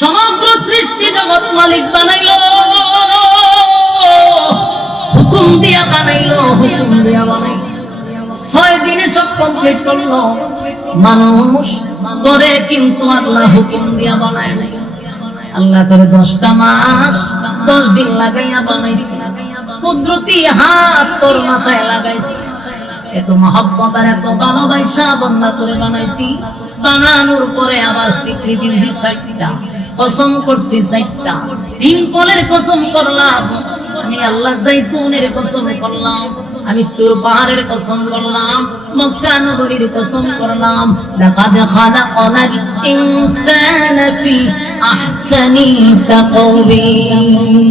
সমগ্র সৃষ্টি জগৎ মালিক বানাইলো, হুকুম দিয়া বানাইলো, হুকুম দিয়া বানাইলো। 6 দিনে সব কমপ্লিট করলো মানুষ তোরে, কিন্তু আল্লাহ হুকুম দিয়া বানায় নাই। আল্লাহ তোরে 10টা মাস 10 দিন লাগাইয়া বানাইছে, কুদরতি হাত তোর মাথায় লাগাইছে। এত মহব্বত আর এত ভালোবাসা বান্দা তোরে বানাইছি। বানানোর পরে আবার স্বীকৃতি দিয়েছি 4টা, কসম করছি 4টা। 3 ফলের কসম করলাম আমি আল্লাহ, জাইতুনের কসম করলাম আমি, তোর পাহাড়ের কসম করলাম, মক্কা নগরীর কসম করলাম। লাকাদ খালাকনাল ইনসানা ফি আহসানি তাকওয়িম।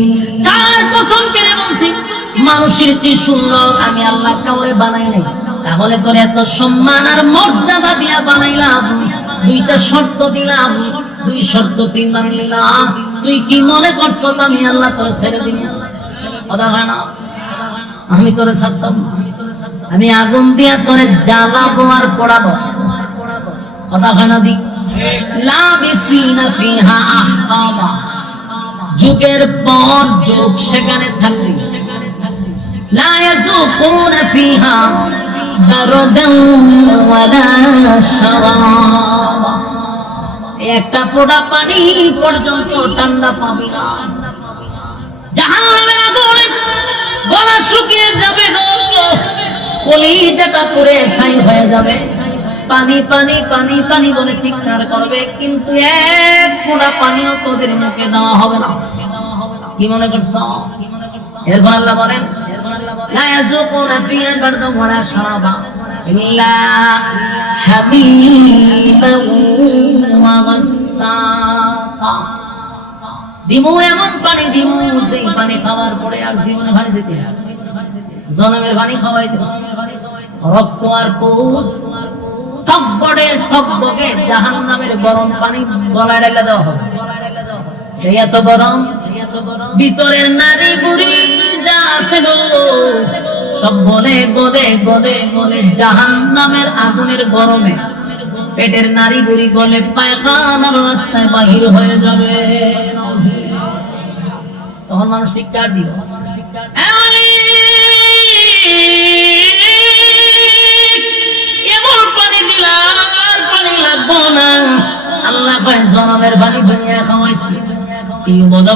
4 কসম করে বলছি, মানুষের চেয়ে সুন্দর আমি আল্লাহ কাউরে বানাই নাই। তাহলে তোর এত সম্মান আর মর্যাদা দিয়া বানাইলাম, 2টা শর্ত দিলাম, 2 শর্ত তুই মানলি না। তুই কি মনে করছ আমি আল্লাহ তোর ছেড়ে দিই? কথা হয় না, আমি তোরে ছাড়তাম? আমি আগুন দিয়া তোরে জ্বালাবো আর পোড়াবো। কথা হয় না? দি লাবিসিনা ফিহা আহকামা, যুগের পর যুগ সেখানে থাকবি। লা ইয়াযুকুনা ফিহা বারদান ওয়ালা শারাবা, একটা ফোঁটা পানি পর্যন্ত ঠান্ডা পাবি না। জাহান্নামের আগুনে গলা শুকিয়ে যাবে গো, কলিজাটা পুড়ে ছাই হয়ে যাবে। পানি পানি পানি পানি বলে চিৎকার করবে, কিন্তু এক ফোঁটা পানিও তোদের মুখে দেওয়া হবে না। কি মনে করছ? এরপর আল্লাহ বলেন, লা ইয়াযুকুনা ফিহা বারদান ওয়ালা শারাবা ইল্লা হামিমান ওয়া গাসসাকা। দিমু এমন পানি দিমু, সেই পানি খাওয়ার পরে আর জীবনে ভালো যেতে না। জনমের পানি খাওয়াই দেব, রক্ত আর পুষ টকবড়ে টকবগে জাহান্নামের গরম পানি গলায় ঢেলে দেওয়া হবে। এত গরম, ভিতরের নারী বুড়ি যা আছে গো সব গলে গলে গলে গলে জাহান্নামের আগুনের গরমে পেটের নারী বুড়ি গলে পায়খানার রাস্তায় বাহির হয়ে যাবে। তখন মানুষ শিক্ষার দিব, এমন পানি দিলাম আর পানি লাগবো না। আল্লাহ কয় জনমের পানি দুনিয়া খাওয়াইছি,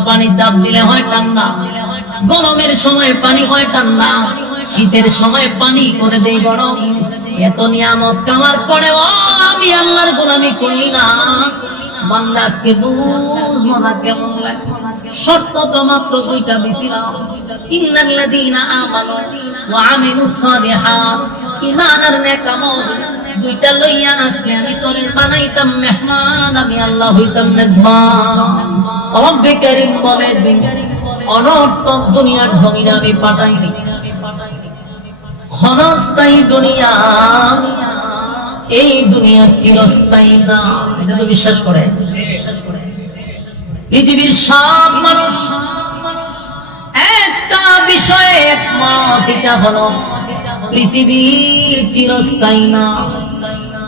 পানি চাপ দিলে হয় ঠান্ডা, গরমের সময় পানি হয় ঠান্ডা, শীতের সময় পানি করে দেই গরম। এত নিয়ামত কামার পরেও আমি আল্লাহর গোলামি করি না। বান্দা আজকে বুঝ মজা কেমন লাগে। শর্ত তো মাত্র 2টা দিছিলাম, ইন্নাল্লাযীনা আমানু ওয়া আমিলুস সালিহাত, ঈমান আর নেক আমল 2টা লইয়া আসলে আমি তোরে বানাইতাম মেহমান, আমি আল্লাহ হইতাম মেজবান। রব্বে কারীম বলেন, অনর্থক দুনিয়ার জমিনে আমি পাঠাইনি, ক্ষণস্থায়ী দুনিয়া, এই দুনিয়া চিরস্থায়ী না। এটা তো বিশ্বাস করে? পৃথিবীর সব মানুষ একটা বিষয়ে একমত, এটা হলো পৃথিবী চিরস্থায়ী না,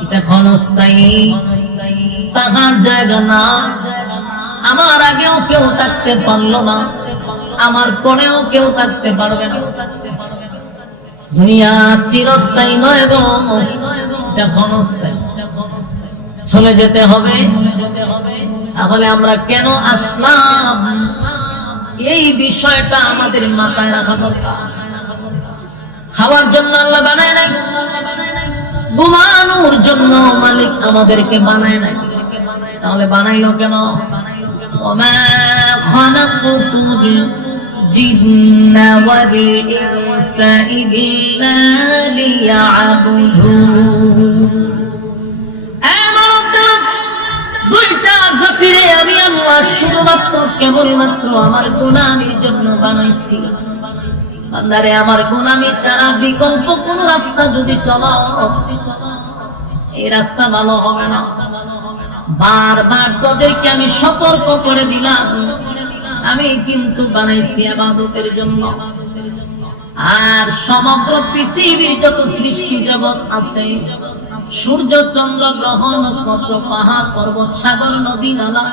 এটা ক্ষণস্থায়ী, থাকার জায়গা না। আমার আগেও কেউ থাকতে পারলো না, আমার পরেও কেউ থাকতে পারবে না। দুনিয়া চিরস্থায়ী নয় গো, এটা ক্ষণস্থায়ী, চলে যেতে হবে। তাহলে আমরা কেন আসলাম, এই বিষয়টা আমাদের মাথায় রাখা দরকার। খাওয়ার জন্য আল্লাহ বানায় নাই, ঘুমানোর জন্য মালিক আমাদেরকে বানায় নাই। তাহলে বানাইলো কেন? ওমা খালাকুতুল জিন্না ওয়াল ইনসা ইল্লা লিয়াবুদুন। দুইটা জাতিরে আমি আল্লাহ শুধুমাত্র কেবলমাত্র আমার গোলামির জন্য বানাইছি। বান্দারে, আমার গোলামি ছাড়া বিকল্প কোন রাস্তা যদি চলো, এই রাস্তা ভালো হবে না। বারবার তোদেরকে আমি সতর্ক করে দিলাম, আমি কিন্তু বানাইছি ইবাদতের জন্য। আর সমগ্র পৃথিবীর যত সৃষ্টি জগৎ আছে, সূর্য চন্দ্র গ্রহ নক্ষত্র পাহাড় পর্বত সাগর নদী নালা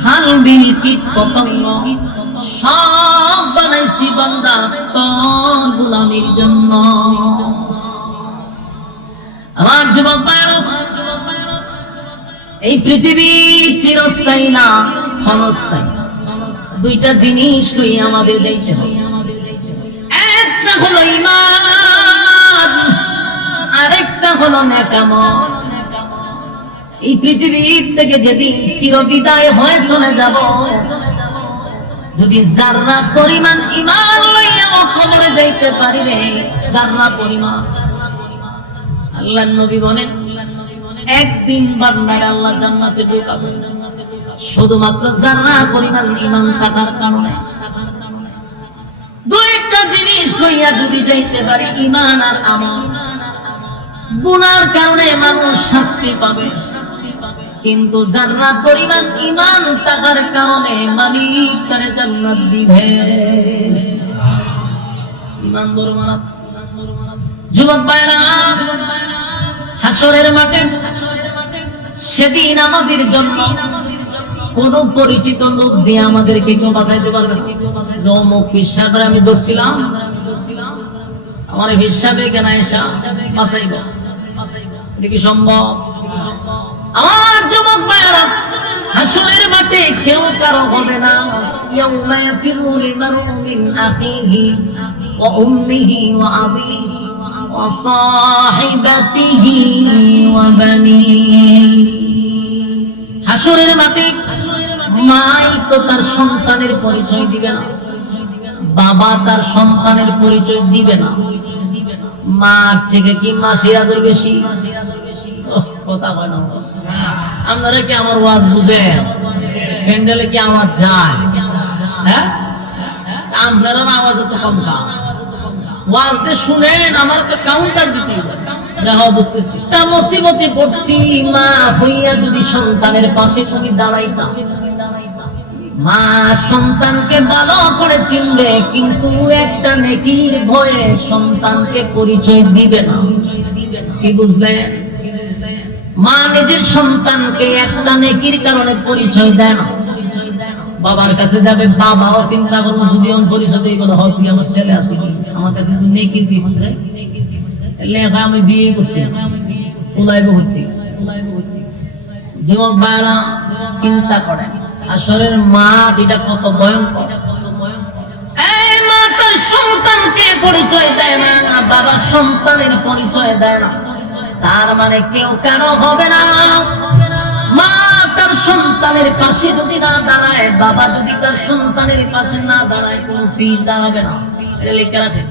খাল বিল কীট পতঙ্গ সব বানাইছি বান্দা তোর গোলামির জন্য। আমার যুবক ভাইরা, এই পৃথিবী চিরস্থায়ী না, ক্ষণস্থায়ী। দুইটা জিনিস লই আমাদের যাইতে হবে। একটা হলো ঈমান, আরেকটা হলো নেকামল। এই পৃথিবী থেকে যেদিন চিরবিদায় হয়ে চলে যাব, যদি যাররা পরিমাণ ঈমান লইয়া কবরে যাইতে পারি রে, যাররা পরিমাণ, আল্লাহর নবী বলেন একদিন বান্দার আল্লাহ জান্নাতে ঢোকাবে শুধুমাত্র যাররা পরিমাণ ঈমান থাকার কারণে। দুইটা জিনিস লইয়া যদি যাইতে পারি, ঈমান আর আমল। গুনার কারণে মানুষ শাস্তি পাবে, কিন্তু যাররা পরিমাণ ঈমান থাকার কারণে মালিক তারে জান্নাত দিবে। ঈমান বড় মারাত্মক। যুবক ভাইরা, হাসরের মাঠে সেদিন আমাদের জন্য কোন পরিচিত লোক দিয়ে আমাদেরকে কেউ বাঁচাইতে পারবে না। অমুক হিসাবে আমি ধরছিলাম, আমার হিসাবে কেন এসা বাঁচাইব, এটা কি সম্ভব? আমার যুবক ভাইরা, হাসরের মাঠে কেউ কারো হবে না। ইয়াউমা ইয়াফিরুল মারউ মিন আখিহি ওয়া উম্মিহি ওয়া আবিহি ওয়া সাহিবাতিহি ওয়া বানিহি। হাসরের মাঠে মাই তো তার সন্তানের পরিচয় দিবে না, বাবা তার সন্তানের পরিচয় দিবে না। মার থেকে কি মাসির আদর বেশি? কথা হয় না। আপনারা কি আমার ওয়াজ বুঝেন? প্যান্ডেলে কি আওয়াজ যায়? হ্যাঁ, আপনারা আওয়াজ তো কম কা ওয়াজ দিয়ে শুনেন, আমার তো কাউন্টার দিতে হবে। যা বুঝতেছি তা মুসিবতে পড়ছি, মা হইয়া যদি সন্তানের পাশে তুমি দাঁড়াইতা, মা সন্তানকে ভালো করে চিনবে, কিন্তু একটা নেকির ভয়ে সন্তানকে পরিচয় দিবে না। কি বুঝলেন? মা নিজের সন্তানকে একটা নেকির কারণে পরিচয় দেয় না। বাবার কাছে যাবে, বাবাও চিন্তা করবো যদি আমি পরিচয় দিই, বলো হয় তুই আমার ছেলে আসিনি, আমার কাছে তুই নেকির কি বুঝে লেখা আমি বিয়ে করছি, উলাইব হইতে। যুবক ভাইরা চিন্তা করেন, আসরের মাঠ এটা কত ভয়ঙ্কর। এই মা তার সন্তানকে পরিচয় দেয় না, বাবা সন্তানের পরিচয় দেয় না, তার মানে কেউ কেন হবে না। মা তার সন্তানের পাশে যদি না দাঁড়ায়, বাবা যদি তার সন্তানের পাশে না দাঁড়ায়, কোন পীর দাঁড়াবে না। এটা লেখা আছে,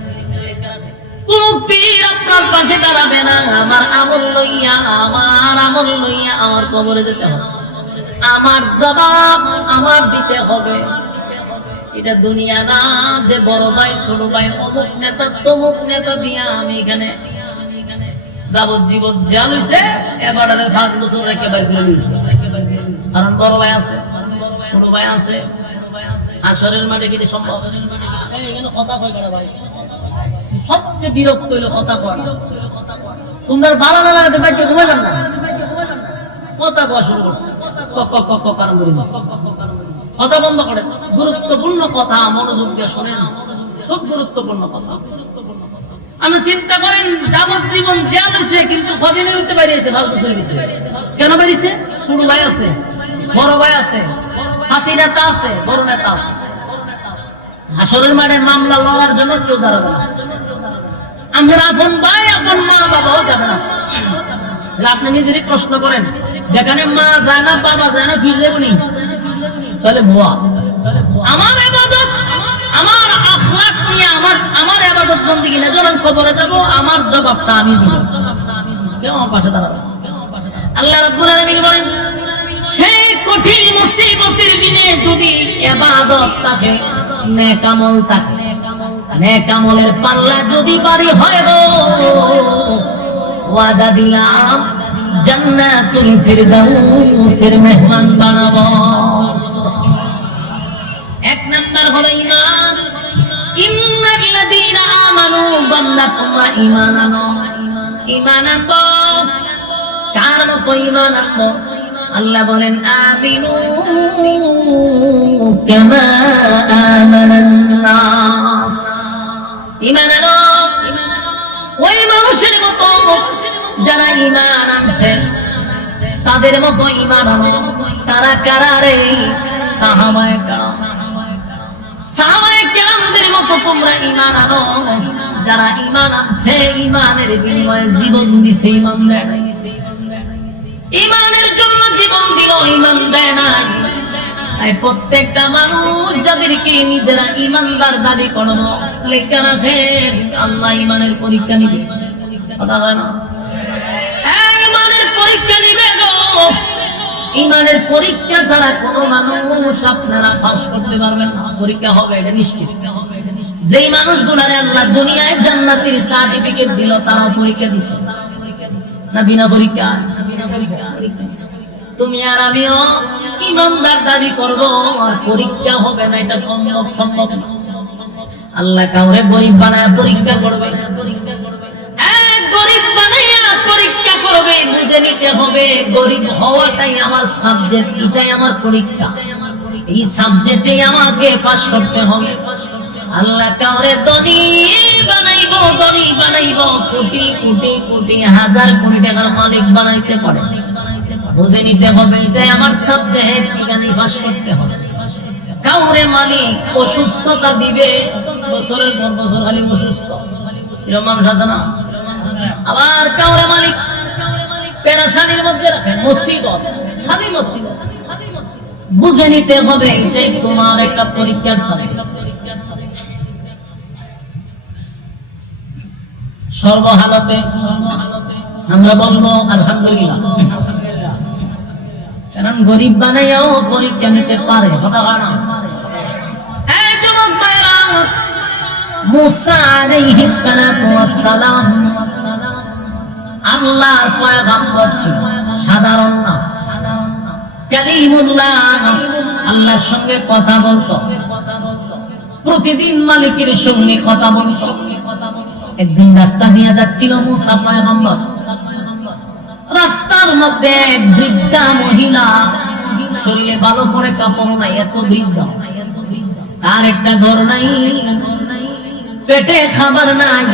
কোন পীর আপনার পাশে দাঁড়াবে না। আমার আমল লইয়া, আমার আমল লইয়া আমার কবরে যেতে হবে, আমার জবাব আমার দিতে হবে। এটা দুনিয়া না যে বড় ভাই ছোট ভাই অমুক নেতা তমুক নেতা দিয়া আমি এখানে যাবজ্জীবন যা লইছে এবার 5 বছর রেখে বাইর করে লইছে। কারণ বড় ভাই আছে, ছোট ভাই আছে। আসরের মাঠে কি সম্ভব? কথা কয় না ভাই, সবচেয়ে বিরক্ত হইলো কথা কয় না। তোমরা ভালো না লাগে বাইকে ঘুমাইলাম না, কথা কওয়া শুরু করছে, কারণ করে দিচ্ছে। কথা বন্ধ করেন, গুরুত্বপূর্ণ কথা মনোযোগ দিয়ে শোনেন, খুব গুরুত্বপূর্ণ কথা। আমি চিন্তা করেন যাবজ্জীবন জেল হয়েছে, কিন্তু কদিনের হইতে বেরিয়েছে 5 বছরের ভিতরে। কেন বেরিয়েছে? ছোট ভাই আছে, বড় ভাই আছে, হাতি নেতা আছে, বড় নেতা আছে। হাসরের মাঠে মামলা লওয়ার জন্য কেউ দাঁড়াবে না। আমরা আপন ভাই আপন মা বাবাও যাবে না। আপনি নিজেরই প্রশ্ন করেন, যেখানে মা যায় না বাবা যায় না, ফিরলে উনি তাহলে ভুয়া। আমার ইবাদত, আমার আখলাক নিয়ে আমার ইবাদত বন্দেগী না, যখন কবরে যাব আমার জবাবটা আমি দিব। কেউ আমার পাশে দাঁড়াবে? আল্লাহ রাব্বুল আলামিন বলেন, সেই কঠিন মুসিবতের দিনে যদি ইবাদত থাকে, নেক আমল থাকে, নেক আমলের পাল্লা যদি ভারী হয় গো, ওয়াদা দিলাম জান্নাতুল ফিরদাউসের মেহমান বানাবো। এক নাম্বার হলো ঈমান। ইন্নাল্লাযীনা আমানু, বান্দা তোমরা ঈমান আনো। ঈমান আনো কার মতো? ঈমান আনো আল্লাহ বলেন আমিনু কামা আমানান নাস, ঈমান আনো ওই মানুষের মতো যারা ঈমান আনছে তাদের মতো ঈমান আনো। তারা কারা রে? সাহাবায়ে কেরাম। সাহাবায়ে কেরামদের মতো তোমরা ঈমান আনো। যারা ঈমান আনছে ঈমানের বিনিময়ে জীবন দিছে, ঈমান দেয় না। ঈমানের জন্য জীবন দিল, ঈমান দেয় না। তাই প্রত্যেকটা মানুষ যাদেরকে নিজেরা ঈমানদার দাবি করব, লেখা রাখেন আল্লাহ ঈমানের পরীক্ষা নিবে। কথা হয় না? ঈমানের পরীক্ষা নিবে গো। ঈমানের পরীক্ষা ছাড়া কোনো মানুষ আপনারা পাস করতে পারবেন না। পরীক্ষা হবে, এটা নিশ্চিত। যেই মানুষগুলারে আল্লাহ দুনিয়ায় জান্নাতের সার্টিফিকেট দিল তারা পরীক্ষা দিছে না বিনা পরীক্ষা? তুমি আর আমিও ঈমানদার দাবি করব আর পরীক্ষা হবে না, এটা সম্ভব না। আল্লাহ কাউরে গরিব বানায় পরীক্ষা করবে, গরিব বানাইয়া পরীক্ষা করবে। বুঝে নিতে হবে গরিব হওয়াটাই আমার সাবজেক্ট, এটাই আমার পরীক্ষা, এই সাবজেক্টে আমাকে পাস করতে হবে। আল্লাহ কাউরে ধনী বানাইবো, ধনী বানাইবো, কোটি কোটি কোটি হাজার কোটি টাকার মালিক বানাইতে পারে। বুঝে নিতে হবে এটাই আমার সাবজেক্ট, এখানে পাস করতে হবে। কাউরে মালিক অসুস্থতা দিবে, বছরের পর বছর খালি অসুস্থ, এরকম মানুষ আছে না? আবার কাউরে মালিক পেরেশানির মধ্যে রাখে, মুসিবত, খালি মুসিবত। বুঝে নিতে হবে এটাই তোমার একটা পরীক্ষার সাবজেক্ট। সর্বহালতে আমরা বলবো আলহামদুলিল্লাহ, কারণ গরিব বানাইয়াও পরীক্ষা নিতে পারে। কথা হয় না? এই যুবক ভাইরা, মুসা আলাইহিস সালাতু ওয়াস সালাম আল্লাহর পয়গম্বর ছিল, সাধারণ না, কালিমুল্লাহ, আল্লাহর সঙ্গে কথা বলতো, প্রতিদিন মালিকের সঙ্গে কথা বলতো। একদিন রাস্তা দিয়ে যাচ্ছিল মুসা পয়গম্বর, রাস্তার মধ্যে এক বৃদ্ধা মহিলা, শরীরে ভালো করে কাপড় নাই, এত বৃদ্ধা, তার একটা ঘর নাই, পেটে খাবার নাই।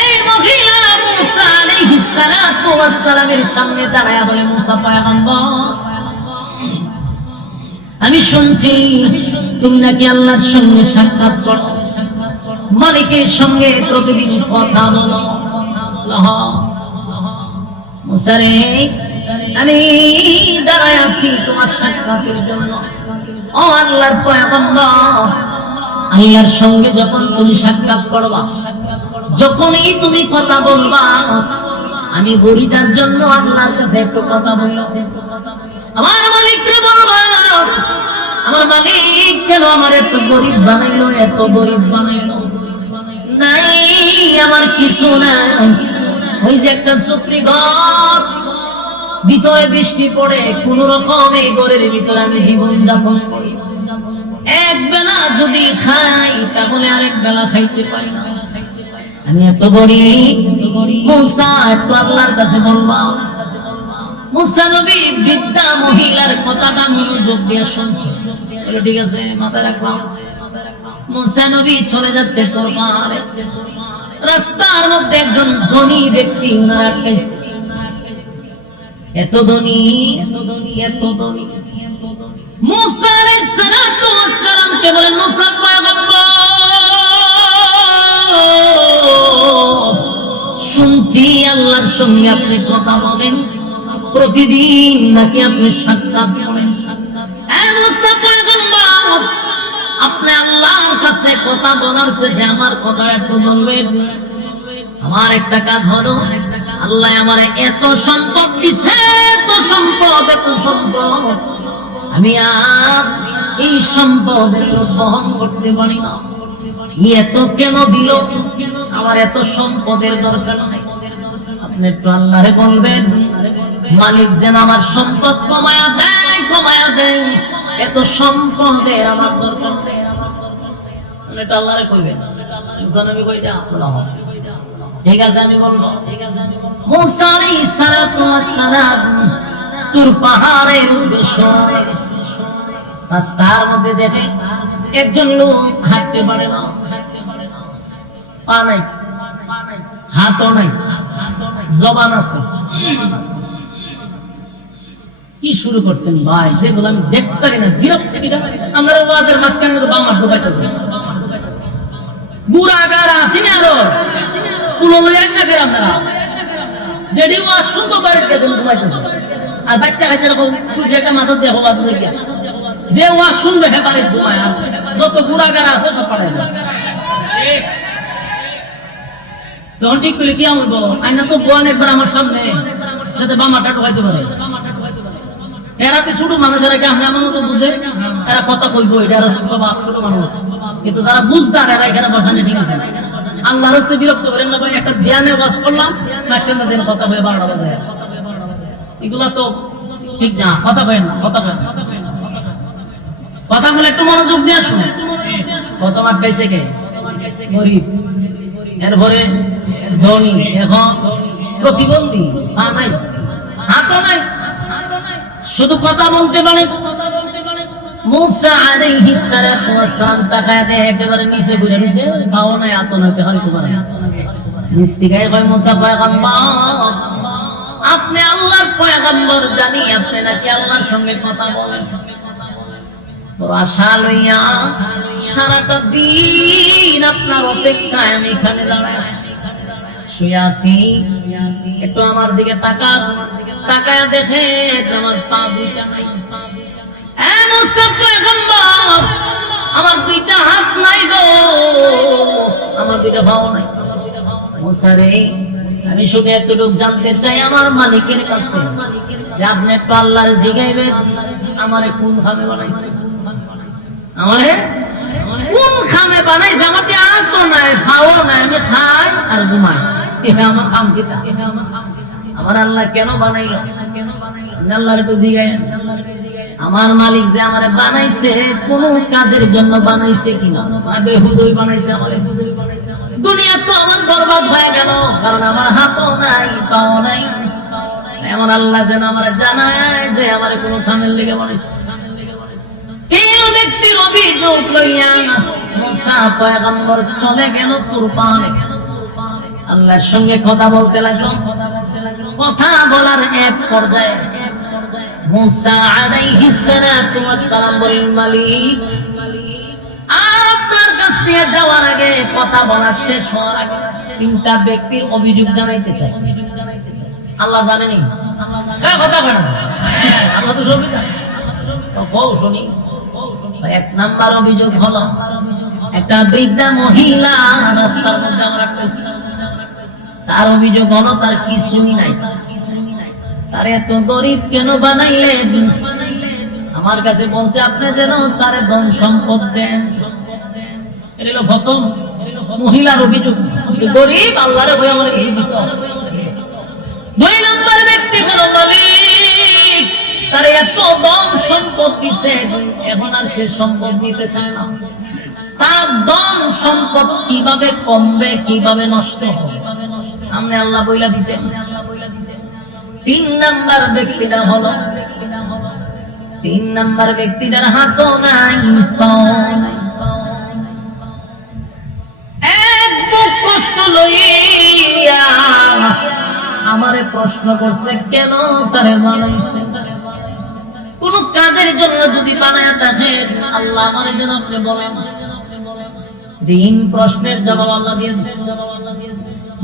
এই মহিলা মুসা আলাইহিস সালাতু ওয়াস সালামের সামনে দাঁড়ায়া বলে, মুসা পয়গম্বর, আমি শুনছি তুমি নাকি আল্লাহর সঙ্গে সাক্ষাৎ করো, মালিকের সঙ্গে প্রতিদিন কথা বলো। মুসা রে, আমি দাঁড়ায় আছি তোমার সাক্ষাতের জন্য। ও আল্লাহর পয়গম্বর, আল্লাহর সঙ্গে যখন তুমি সাক্ষাৎ করবা, যখনই তুমি কথা বলবা, আমি গরিটার জন্য আল্লাহর কাছে একটু কথা বলবো। আমার মালিককে বলবা, আমার মালিক কেন আমার এত গরিব বানাইলো, এত গরিব বানাইলো? নাই আমার কিছু নাই, ওই যে একটা সুপ্রি ঘর, ভিতরে বৃষ্টি পড়ে, কোন রকম এই ঘরের ভিতরে আমি জীবন যাপন করি। এক বেলা যদি খাই তাহলে আরেক বেলা খাইতে পারি না, আমি এত গরিব। মুসা একটু আল্লাহর কাছে বলবা। মুসা নবী বৃদ্ধা মহিলার কথাটা মনোযোগ দিয়ে শুনছে, ঠিক আছে, মাথায় রাখলাম। মুসা নবী চলে যাচ্ছে দরবারে, রাস্তার মধ্যে একজন ধনী ব্যক্তি উনার আটকাইছে। এত ধনী, এত ধনী, এত ধনী। মুসা আলাইহিস সালাতু ওয়াস সালামকে বলেন, মুসা পয়গম্বর, শুনছি আল্লাহর সঙ্গে আপনি কথা বলেন, প্রতিদিন নাকি আপনি সাক্ষাৎ করেন। মুসা পয়গম্বর, আপনি আল্লাহর কাছে কথা বলার শেষে আমার কথা একটু বলবেন। আমার একটা কাজ হলো, আল্লাহ আমার এত সম্পদ দিছে, এত সম্পদ, এত সম্পদ, আমি আর এই সম্পদের বহন করতে পারি না। এত কেন দিল? আমার এত সম্পদের দরকার নাই। আপনি একটু আল্লাহরে বলবেন, মালিক যেন আমার সম্পদ কমায়া দেয়, কমায়া দেয়, এত সম্পদের আমার দরকার নেই। এটা আল্লাহরে কইবেন। মুসা নবী কইটা বলা হয়, ঠিক আছে আমি বলবো। মুসা আলাইহিস সালাতু ওয়াস সালাম তুর পাহাড়ের উদ্দেশ্য। রাস্তার মধ্যে দেখে একজন লোক হাঁটতে পারে না, পা নাই, হাতও নাই, জবান আছে। কি শুরু করছেন ভাই, যেগুলো আমি দেখতে পারি না, বিরক্ত। আমরা ওয়াজের মাঝখানে বামার ঢুকাইতেছে, বুড়াগার আসেনি আরো কুলো এক না করে আপনারা যেটি ওয়াজ শুনবো বাড়িতে ঘুমাইতেছে। আর বাচ্চা কাচ্চা একটা মাথার দেখো বাদ দেখিয়া যে ওয়াজ শুনবে হ্যাঁ বাড়ি ঘুমায়। আর যত বুড়াগার আছে সব পাড়ায় তখন ঠিক করলে কি আমলবো আইনা তো বোন একবার আমার সামনে যাতে বামাটা ঢুকাইতে পারে। এরাতে ছোট মানুষেরা কি আমরা আমার মতো বুঝে এরা কথা কইবো, এটা সব ছোট মানুষ। কিন্তু যারা বুঝদার এরা এখানে বসানো ঠিক আছে। আল্লাহর রাস্তায় বিরক্ত করেন না ভাই, একটা ধ্যানে ওয়াজ করলাম মাঝখানে দিন কথা বলে 12টা বাজে, এগুলা তো ঠিক না। কথা বলেন না, কথা বলেন, কথা বলে একটু মনোযোগ দিয়ে শুনে। কত মাঠ খাইছে কে? গরিব, এরপরে ধনী, এখন প্রতিবন্ধী, পা নাই, হাতও নাই, শুধু কথা বলতে পারে। মুসা আলাইহিস সালাতু ওয়াস সালাম তাকায় দেখে একেবারে নিচে ঘুরে নিচে, পাও নাই, হাতও নাই, হারিতে পারে না। নিস্তিকায় কয় মুসা পয়গম্বর, আপনি আল্লাহর পয়গম্বর জানি, আপনি নাকি আল্লাহর সঙ্গে কথা বলেন। বড় আশা লইয়া সারাটা দিন আপনার অপেক্ষায় আমি এখানে দাঁড়ায় শুয়ে আছি। একটু আমার দিকে তাকান, তাকায় দেখে আমার পা দুইটা নাই। আমার দুইটা হাত নাই গো, আমার দুইটা পাও নাই। মুসা রে, আমি শুধু এতটুকু জানতে চাই আমার মালিকের কাছে যে আপনি একটু আল্লাহর জিগাইবেন আমারে কোন খামে বানাইছে, আমারে কোন খামে বানাইছে। আমার যে হাতও নাই, পাও নাই, আমি খাই আর ঘুমাই, এটা আমার খাম কিতা? আমার আল্লাহ কেন বানাইলো? আল্লাহর একটু জিগাইন, আমার মালিক যে আমারে বানাইছে কোন কাজের জন্য বানাইছে কিনা? বেহুদই বানাইছে আমারে। দুনিয়া তো আমার বরবাদ হয়ে গেল, কারণ আমার হাতও নাই, পাও নাই। এমন আল্লাহ যেন আমার জানায় যে আমারে কোন খামের লেগে বানাইছে। কেউ ব্যক্তির অভিযোগ লইয়া মুসা পয়গম্বর চলে গেল তুর পাহাড়ে, আল্লাহর সঙ্গে কথা বলতে লাগলো। কথা বলার এক পর্যায়ে মুসা আলাইহিস সালাতু ওয়াস সালাম বলেন, মালিক আপনার কাছ থেকে যাওয়ার আগে, কথা বলা শেষ হওয়ার আগে তিনটা ব্যক্তির অভিযোগ জানাইতে চাই। আল্লাহ জানেনি? কথা বলেন, আল্লাহ তো সবই জানে। শুনি, এক নাম্বার অভিযোগ হলো একটা বৃদ্ধা মহিলা রাস্তার মধ্যে আমার কাছে, তার অভিযোগ হলো তার কিছুই নাই। তার এত গরিব কেন বানাইলেন? আমার কাছে বলছে আপনি যেন তার ধন সম্পদ দেন। এটা হলো প্রথম মহিলার অভিযোগ, গরিব আল্লাহরে ভয় আমার কিছু দিত। দুই নম্বর ব্যক্তি হলো মালিক, তার এত ধন সম্পদ দিছে, এখন আর সে সম্পদ দিতে চায় না। তার ধন সম্পদ কিভাবে কমবে, কিভাবে নষ্ট হবে, আপনি আল্লাহ বইলা দিতেন। তিন নাম্বার ব্যক্তিটা হলো, তিন নাম্বার ব্যক্তিটার হাতও নাই, পাও নাই, এক বুক কষ্ট লইয়া আমারে প্রশ্ন করছে কেন তারে বানাইছে। কোন কাজের জন্য যদি বানায় থাকে আল্লাহ আমারে যেন আপনি বলেন। তিন প্রশ্নের জবাব আল্লাহ দিয়ে দিয়েছে।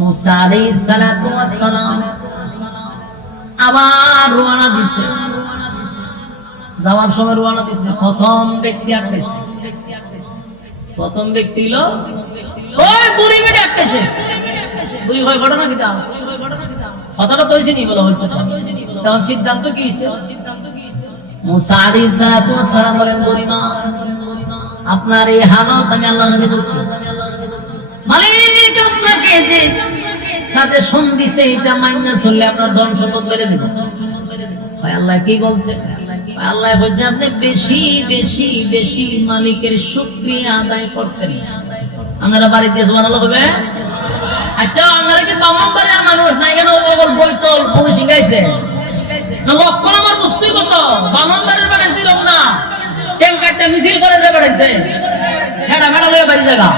মুসা আলাইহিস সালাতু ওয়াস সালাম আবার রওনা দিছে, যাওয়ার সময় রওনা দিছে। প্রথম ব্যক্তি আটকেছে, প্রথম ব্যক্তি হলো ওই বুড়ি মেয়ে আটকেছে। বুড়ি হয় ঘটনা কি? তা কথাটা তো হয়েছে নি বলা হয়েছে, তখন সিদ্ধান্ত কি হয়েছে? মুসা আলাইহিস সালাতু ওয়াস সালাম বলেন, বুড়িমা আপনার এই হালত আমি আল্লাহর কাছে বলছি, মালিক আপনাকে যে সাজেশন দিছে এটা মাইনা চললে আপনার ধন সম্পদ বেড়ে যাবে। ভাই আল্লাহ কি বলছে? আল্লাহ বলছে আপনি বেশি বেশি বেশি মালিকের শুকরিয়া আদায় করতেন। আপনারা বাড়িতে সুবহানাল্লাহ হবে। আচ্ছা আপনারা কি বামনবাড়ির মানুষ নাই কেন ওগল বইতল কোন শিখাইছে? না লক্ষণ আমার বুঝতেই কত বামনবাড়ির বেড়াই দিল না ট্যাঙ্ক একটা মিছিল করে যে বেড়াইতে হেডা মেডা লয়ে বাড়ি জায়গা